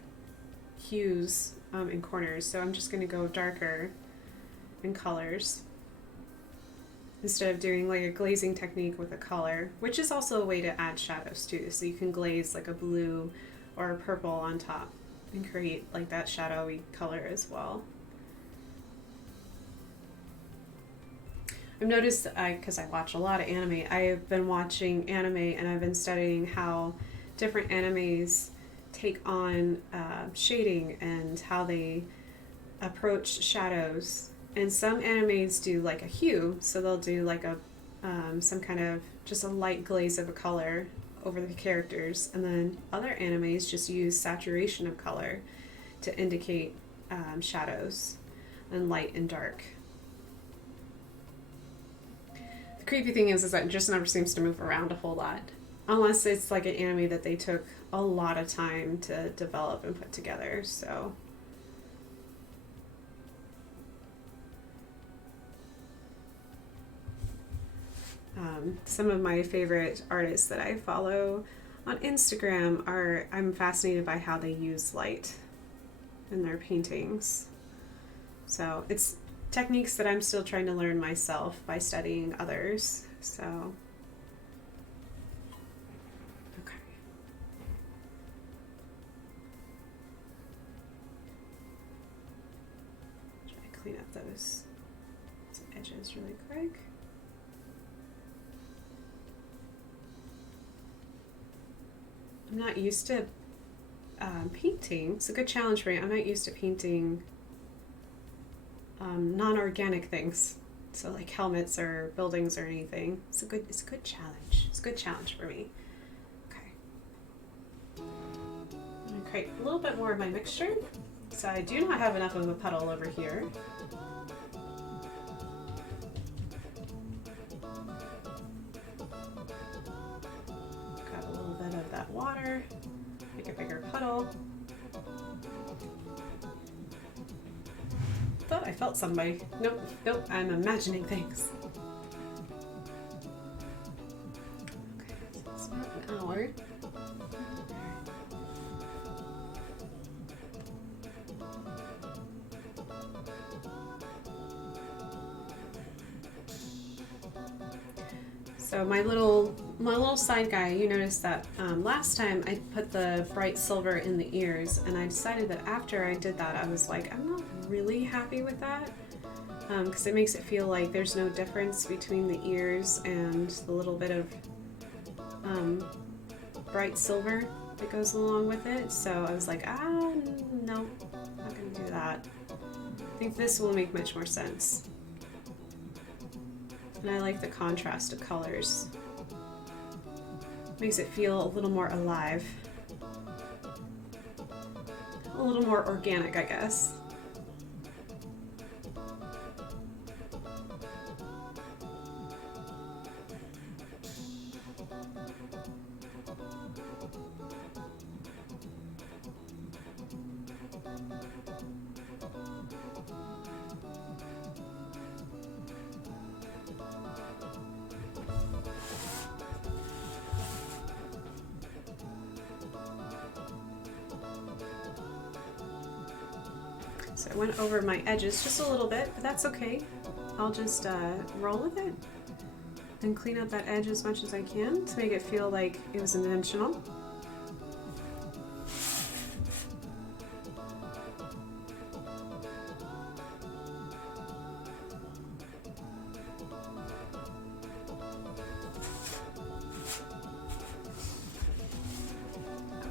hues in corners. So I'm just going to go darker in colors instead of doing like a glazing technique with a color, which is also a way to add shadows too. So you can glaze like a blue or a purple on top and create like that shadowy color as well. I've noticed, because I watch a lot of anime, I've been watching anime and I've been studying how different animes take on shading and how they approach shadows. And some animes do like a hue, so they'll do like a some kind of just a light glaze of a color over the characters, and then other animes just use saturation of color to indicate shadows and light and dark. The creepy thing is that it just never seems to move around a whole lot, unless it's like an anime that they took a lot of time to develop and put together. So some of my favorite artists that I follow on Instagram are, I'm fascinated by how they use light in their paintings. So it's techniques that I'm still trying to learn myself by studying others. So, okay. Try to clean up those edges really quick. I'm not used to painting. It's a good challenge for me. I'm not used to painting non-organic things, so like helmets or buildings or anything. It's a good challenge. It's a good challenge for me. Okay. I'm gonna create a little bit more of my mixture. So I do not have enough of a puddle over here. Grab a little bit of that water, make a bigger puddle. Thought I felt somebody. Nope, nope, I'm imagining things. Okay, so it's about an hour. So my little side guy, you noticed that last time I put the bright silver in the ears, and I decided that after I did that, I was like, I'm not really happy with that, because it makes it feel like there's no difference between the ears and the little bit of bright silver that goes along with it. So I was like, no, not gonna do that. I think this will make much more sense. And I like the contrast of colors. Makes it feel a little more alive. A little more organic, I guess. So I went over my edges just a little bit, but that's okay. I'll just roll with it. and clean up that edge as much as I can to make it feel like it was intentional.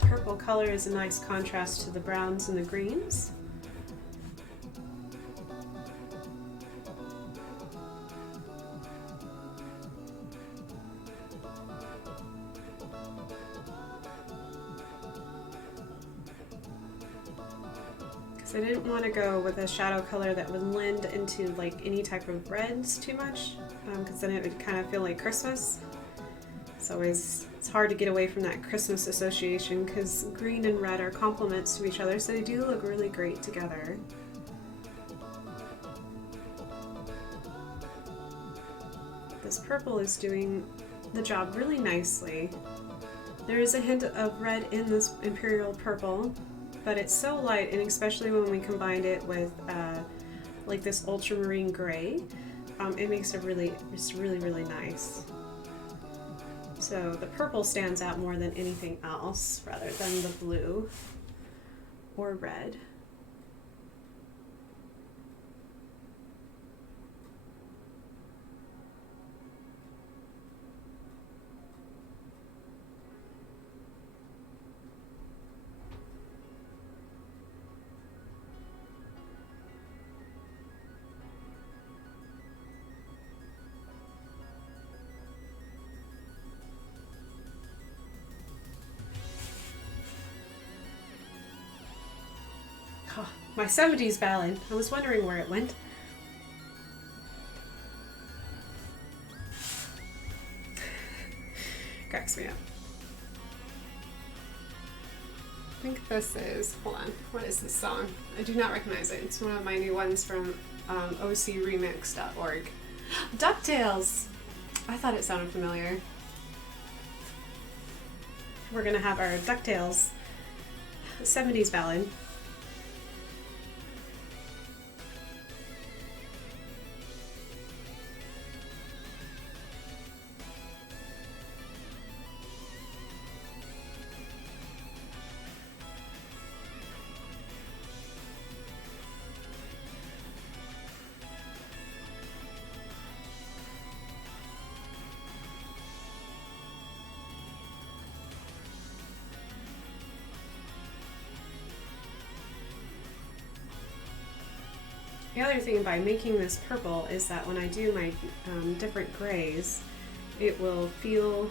Purple color is a nice contrast to the browns and the greens. Because I didn't want to go with a shadow color that would blend into like any type of reds too much, because then it would kind of feel like Christmas. It's hard to get away from that Christmas association because green and red are complements to each other, so they do look really great together. This purple is doing the job really nicely. There is a hint of red in this imperial purple, but it's so light, and especially when we combined it with like this ultramarine gray, it makes it just really nice. So the purple stands out more than anything else, rather than the blue or red. Oh, my 70s ballad. I was wondering where it went. Cracks me up. I think this is, hold on, what is this song? I do not recognize it. It's one of my new ones from ocremix.org. DuckTales! I thought it sounded familiar. We're gonna have our DuckTales 70s ballad. The other thing by making this purple is that when I do my different grays, it will feel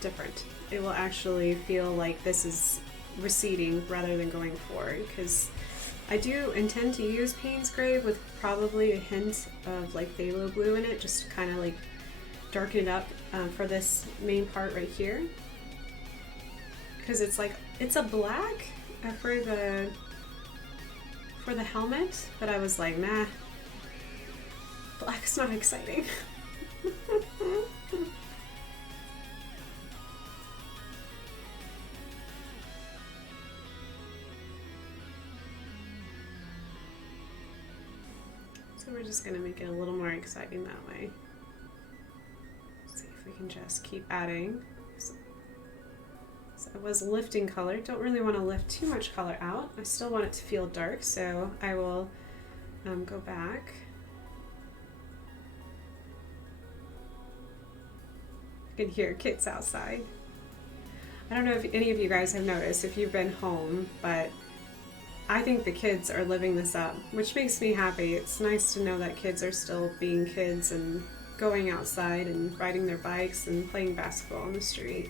different. It will actually feel like this is receding rather than going forward, because I do intend to use Payne's Gray with probably a hint of like phthalo blue in it, just to kind of like darken it up for this main part right here, because it's like, it's a black for the helmet, but I was like, nah, black's not exciting. So we're just gonna make it a little more exciting that way. See if we can just keep adding. So it was lifting color. Don't really want to lift too much color out. I still want it to feel dark, so I will go back. You can hear kids outside. I don't know if any of you guys have noticed if you've been home, but I think the kids are living this up, which makes me happy. It's nice to know that kids are still being kids and going outside and riding their bikes and playing basketball on the street.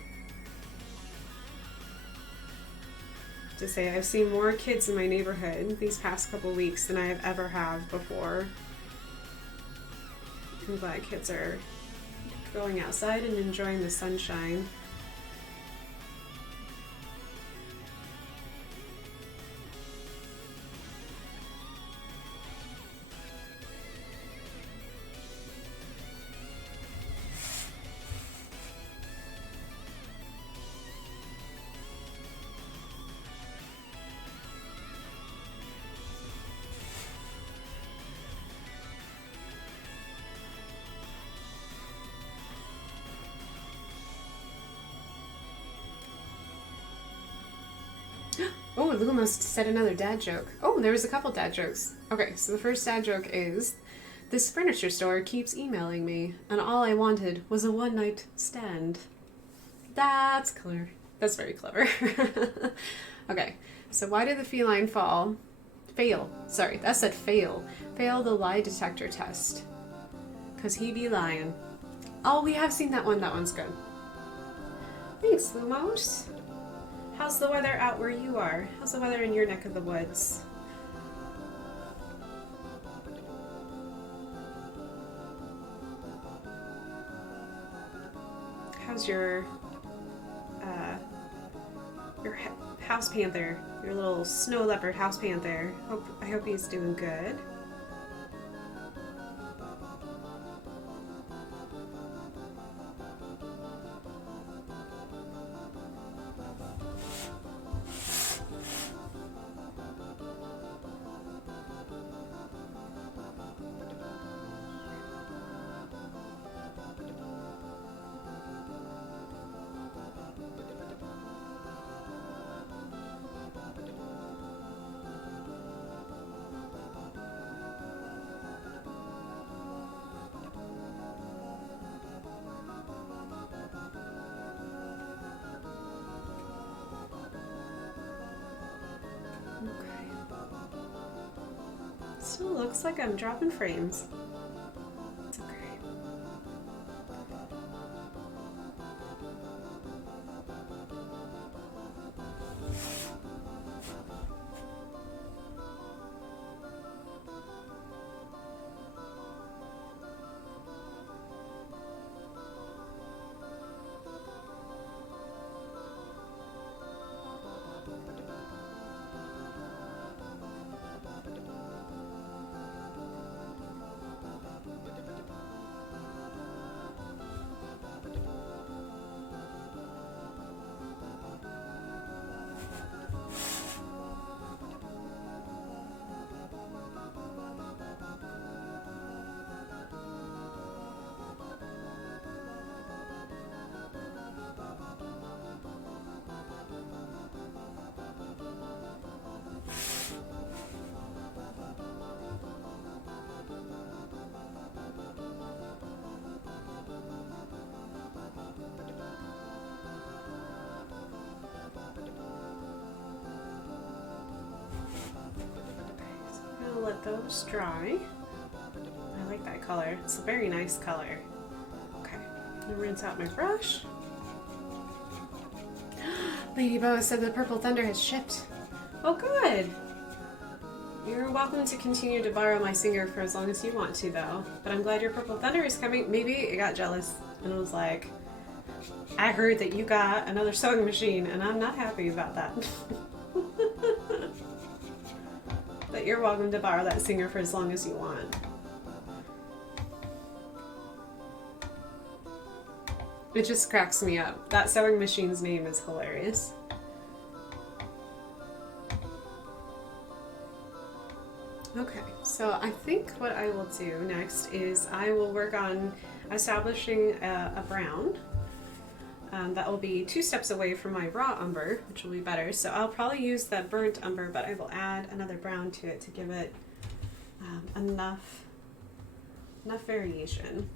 To say, I've seen more kids in my neighborhood these past couple weeks than I have ever have before. I'm glad kids are going outside and enjoying the sunshine. Oh, Lou must said another dad joke. Oh, there was a couple dad jokes. Okay, so the first dad joke is, this furniture store keeps emailing me, and all I wanted was a one-night stand. That's clever. That's very clever. Okay, so why did the feline fail? Sorry, that said fail. Fail the lie detector test. Because he be lying. Oh, we have seen that one. That one's good. Thanks, Lumos. How's the weather out where you are? How's the weather in your neck of the woods? How's your house panther, your little snow leopard house panther? I hope he's doing good. Still looks like I'm dropping frames. It's okay. Let those dry. I like that color. It's a very nice color. Okay, I'm gonna rinse out my brush. Lady Boa said the Purple Thunder has shipped. Oh, good. You're welcome to continue to borrow my singer for as long as you want to, though. But I'm glad your Purple Thunder is coming. Maybe it got jealous and it was like, I heard that you got another sewing machine, and I'm not happy about that. But you're welcome to borrow that singer for as long as you want. It just cracks me up. That sewing machine's name is hilarious. Okay, so I think what I will do next is I will work on establishing a brown. That will be 2 steps away from my raw umber, which will be better. So I'll probably use that burnt umber, but I will add another brown to it to give it enough variation.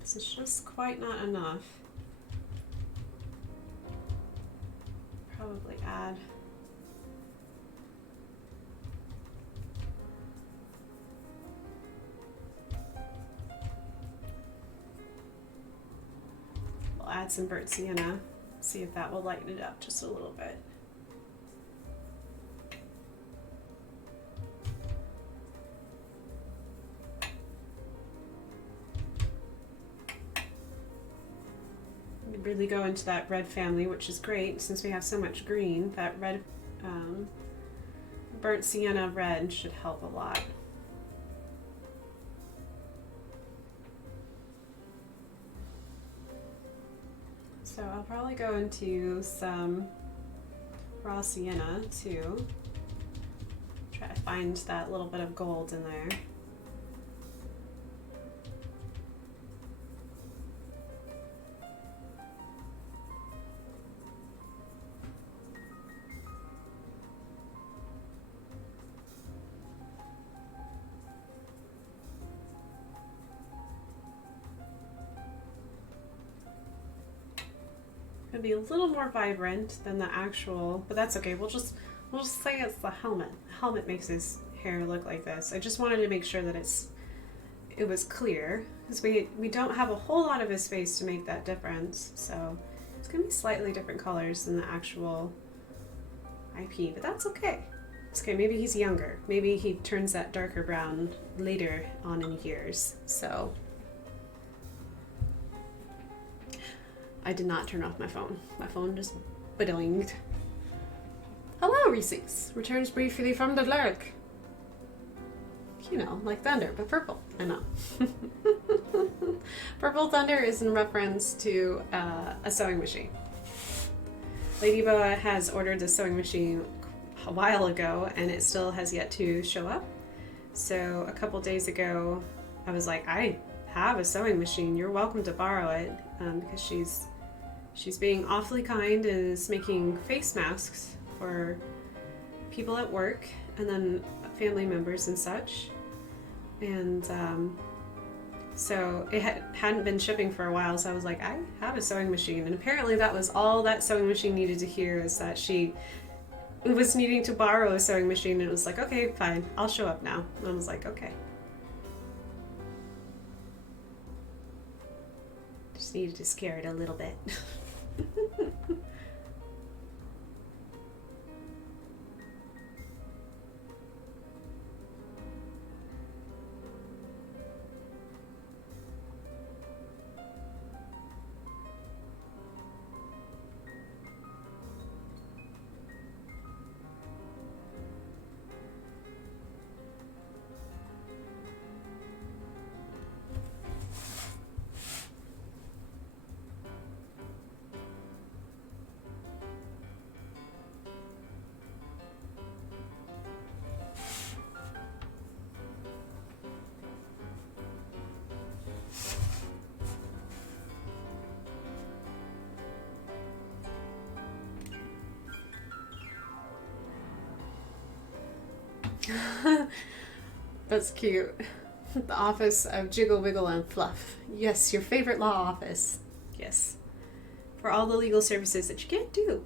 This is just quite not enough. Probably add add some burnt sienna, see if that will lighten it up just a little bit. You really go into that red family, which is great since we have so much green. That red, burnt sienna red should help a lot. So I'll probably go into some raw sienna to try to find that little bit of gold in there. Gonna be a little more vibrant than the actual, but that's okay. We'll just say it's the helmet. The helmet makes his hair look like this. I just wanted to make sure that it was clear, because we don't have a whole lot of his face to make that difference. So it's gonna be slightly different colors than the actual IP, but that's okay. It's okay. Maybe he's younger. Maybe he turns that darker brown later on in years. So I did not turn off my phone. My phone just biddlinged. Hello, Reese's. Returns briefly from the lurk. You know, like thunder, but purple. I know. Purple thunder is in reference to a sewing machine. Lady Boa has ordered the sewing machine a while ago, and it still has yet to show up. So a couple days ago, I was like, I have a sewing machine. You're welcome to borrow it, because she's being awfully kind and is making face masks for people at work and then family members and such. And so it hadn't been shipping for a while, so I was like, I have a sewing machine. And apparently that was all that sewing machine needed to hear, is that she was needing to borrow a sewing machine. And it was like, okay, fine, I'll show up now. And I was like, okay. Just needed to scare it a little bit. That's cute. The office of Jiggle, Wiggle, and Fluff. Yes, your favorite law office. Yes. For all the legal services that you can't do.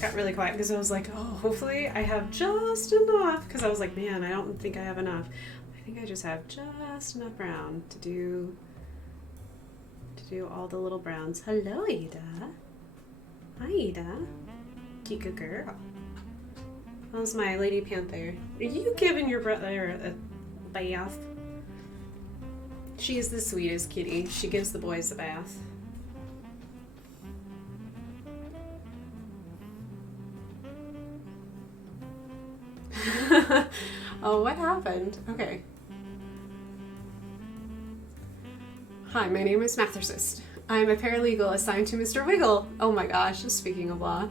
got really quiet because I was like, oh, hopefully I have just enough, because I was like, man, I don't think I have enough. I think I just have just enough brown to do all the little browns. Hello, Ada. Hi, Ada. Cute girl. How's my Lady Panther? Are you giving your brother a bath? She is the sweetest kitty. She gives the boys a bath. Oh, what happened? Okay. Hi, my name is Mathercist. I'm a paralegal assigned to Mr. Wiggle. Oh my gosh, speaking of law.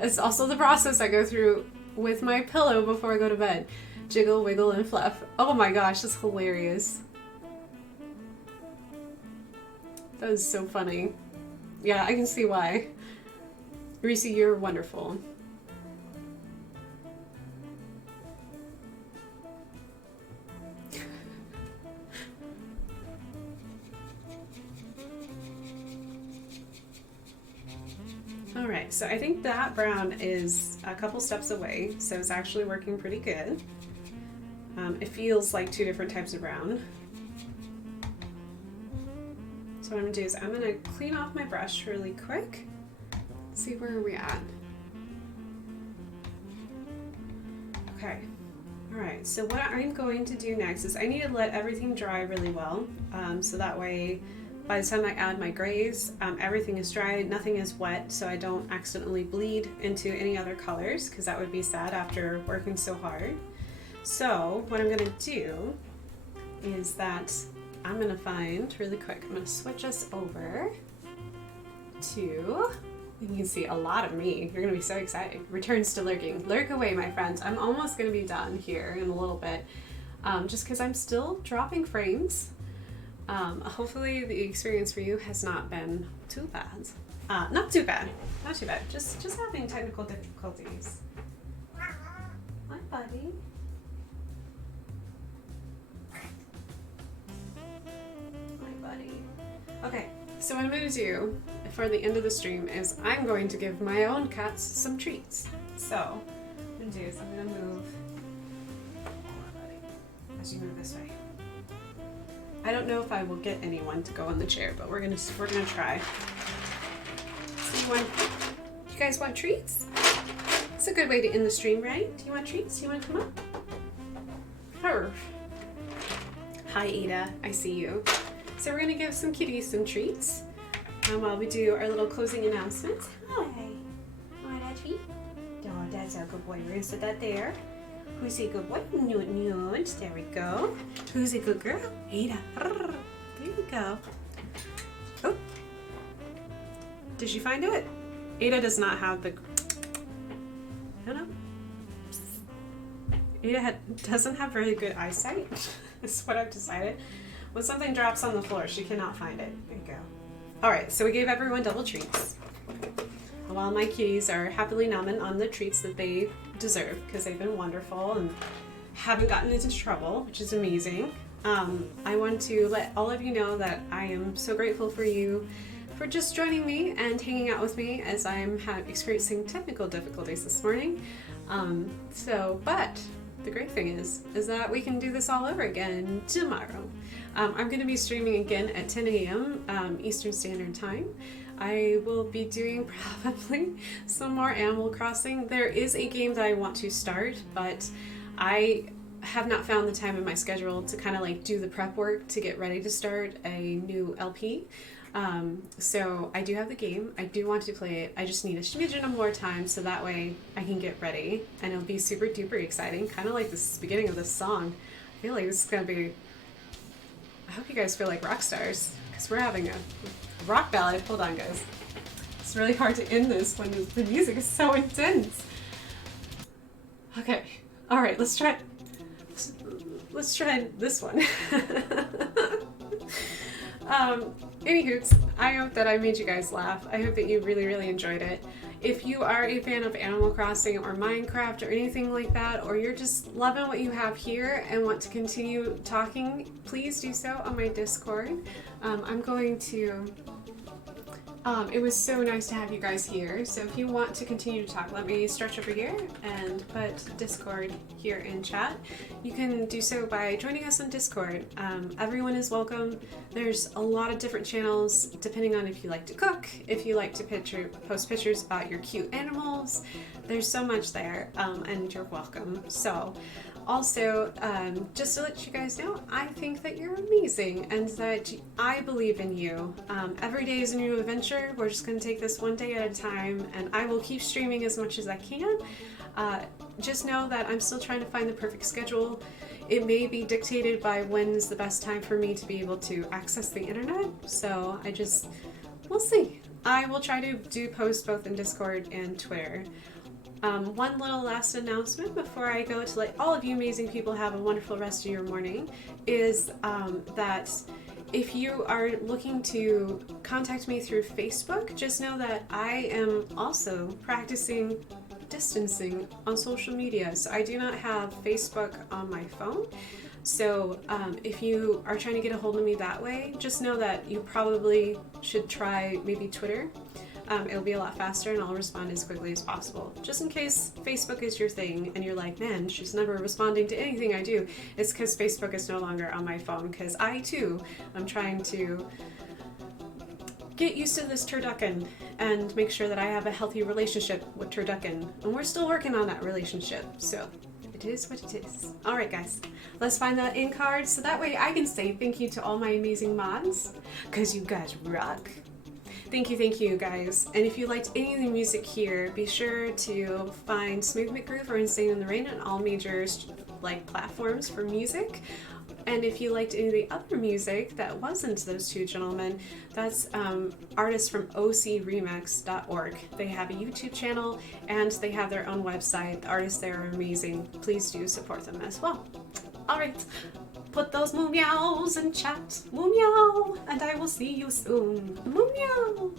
It's also the process I go through with my pillow before I go to bed. Jiggle, wiggle, and fluff. Oh my gosh, that's hilarious. That is so funny. Yeah, I can see why. Reese, you're wonderful. Alright, so I think that brown is a couple steps away, so it's actually working pretty good. It feels like two different types of brown. So what I'm going to do is I'm going to clean off my brush really quick. See where we're at. Okay. Alright, so what I'm going to do next is I need to let everything dry really well, so that way by the time I add my grays, everything is dry, nothing is wet, so I don't accidentally bleed into any other colors, because that would be sad after working so hard. So what I'm going to do is that I'm going to find, really quick, I'm going to switch us over to, you can see a lot of me. You're going to be so excited. Returns to lurking. Lurk away, my friends. I'm almost going to be done here in a little bit, just because I'm still dropping frames. Hopefully the experience for you has not been too bad. Not too bad. Not too bad. Just having technical difficulties. Hi, buddy. Okay, so what I'm going to do for the end of the stream is I'm going to give my own cats some treats. So, what I'm going to do is I'm going to move as you move this way. I don't know if I will get anyone to go on the chair, but we're gonna try. So you guys want treats? It's a good way to end the stream, right? Do you want treats? Do you want to come up? Her. Hi, Ada. I see you. So we're gonna give some kitties some treats while we do our little closing announcements. Hi. Want that treat? Oh, that's a good boy. We're gonna set that there. Who's a good boy? Nude. There we go. Who's a good girl? Ada. There we go. Oh. Did you find it? Ada does not have the... I don't know. Ada doesn't have very good eyesight. That's what I've decided. When something drops on the floor, she cannot find it. There you go. Alright, so we gave everyone double treats. While my kitties are happily numbing on the treats that they deserve, because they've been wonderful and haven't gotten into trouble, which is amazing. I want to let all of you know that I am so grateful for you for just joining me and hanging out with me as I'm experiencing technical difficulties this morning. But the great thing is that we can do this all over again tomorrow. I'm going to be streaming again at 10 a.m. Eastern Standard Time. I will be doing probably some more Animal Crossing. There is a game that I want to start, but I have not found the time in my schedule to kind of like do the prep work to get ready to start a new LP. So I do have the game. I do want to play it. I just need a smidgen of more time so that way I can get ready and it'll be super duper exciting. Kind of like this beginning of this song. I feel like this is going to be... I hope you guys feel like rock stars because we're having a rock ballad. Hold on, guys. It's really hard to end this when the music is so intense. Okay. All right, let's try this one. Anywho, I hope that I made you guys laugh. I hope that you really, really enjoyed it. If you are a fan of Animal Crossing or Minecraft or anything like that, or you're just loving what you have here and want to continue talking, please do so on my Discord. I'm going to It was so nice to have you guys here. So if you want to continue to talk, let me stretch over here and put Discord here in chat. You can do so by joining us on Discord. Everyone is welcome. There's a lot of different channels depending on if you like to cook, if you like to post pictures about your cute animals. There's so much there, and you're welcome. So also, just to let you guys know, I think that you're amazing and that I believe in you. Every day is a new adventure. We're just going to take this one day at a time, and I will keep streaming as much as I can. Just know that I'm still trying to find the perfect schedule. It may be dictated by when's the best time for me to be able to access the internet, so we'll see. I will try to do posts both in Discord and Twitter. One little last announcement before I go to let all of you amazing people have a wonderful rest of your morning is that if you are looking to contact me through Facebook, just know that I am also practicing distancing on social media. So I do not have Facebook on my phone. So if you are trying to get a hold of me that way, just know that you probably should try maybe Twitter. It'll be a lot faster and I'll respond as quickly as possible. Just in case Facebook is your thing and you're like, man, she's never responding to anything I do. It's because Facebook is no longer on my phone, because I too am trying to get used to this turducken and make sure that I have a healthy relationship with turducken. And we're still working on that relationship, so it is what it is. Alright guys, let's find that in card so that way I can say thank you to all my amazing mods, because you guys rock. Thank you guys. And if you liked any of the music here, be sure to find Smooth McGroove or Insane in the Rain on all major platforms for music. And if you liked any of the other music that wasn't those two gentlemen, that's artists from ocremix.org. They have a YouTube channel and they have their own website. The artists there are amazing. Please do support them as well. Alright, put those moo meows in chat. Moo meow, and I will see you soon. Moo meow.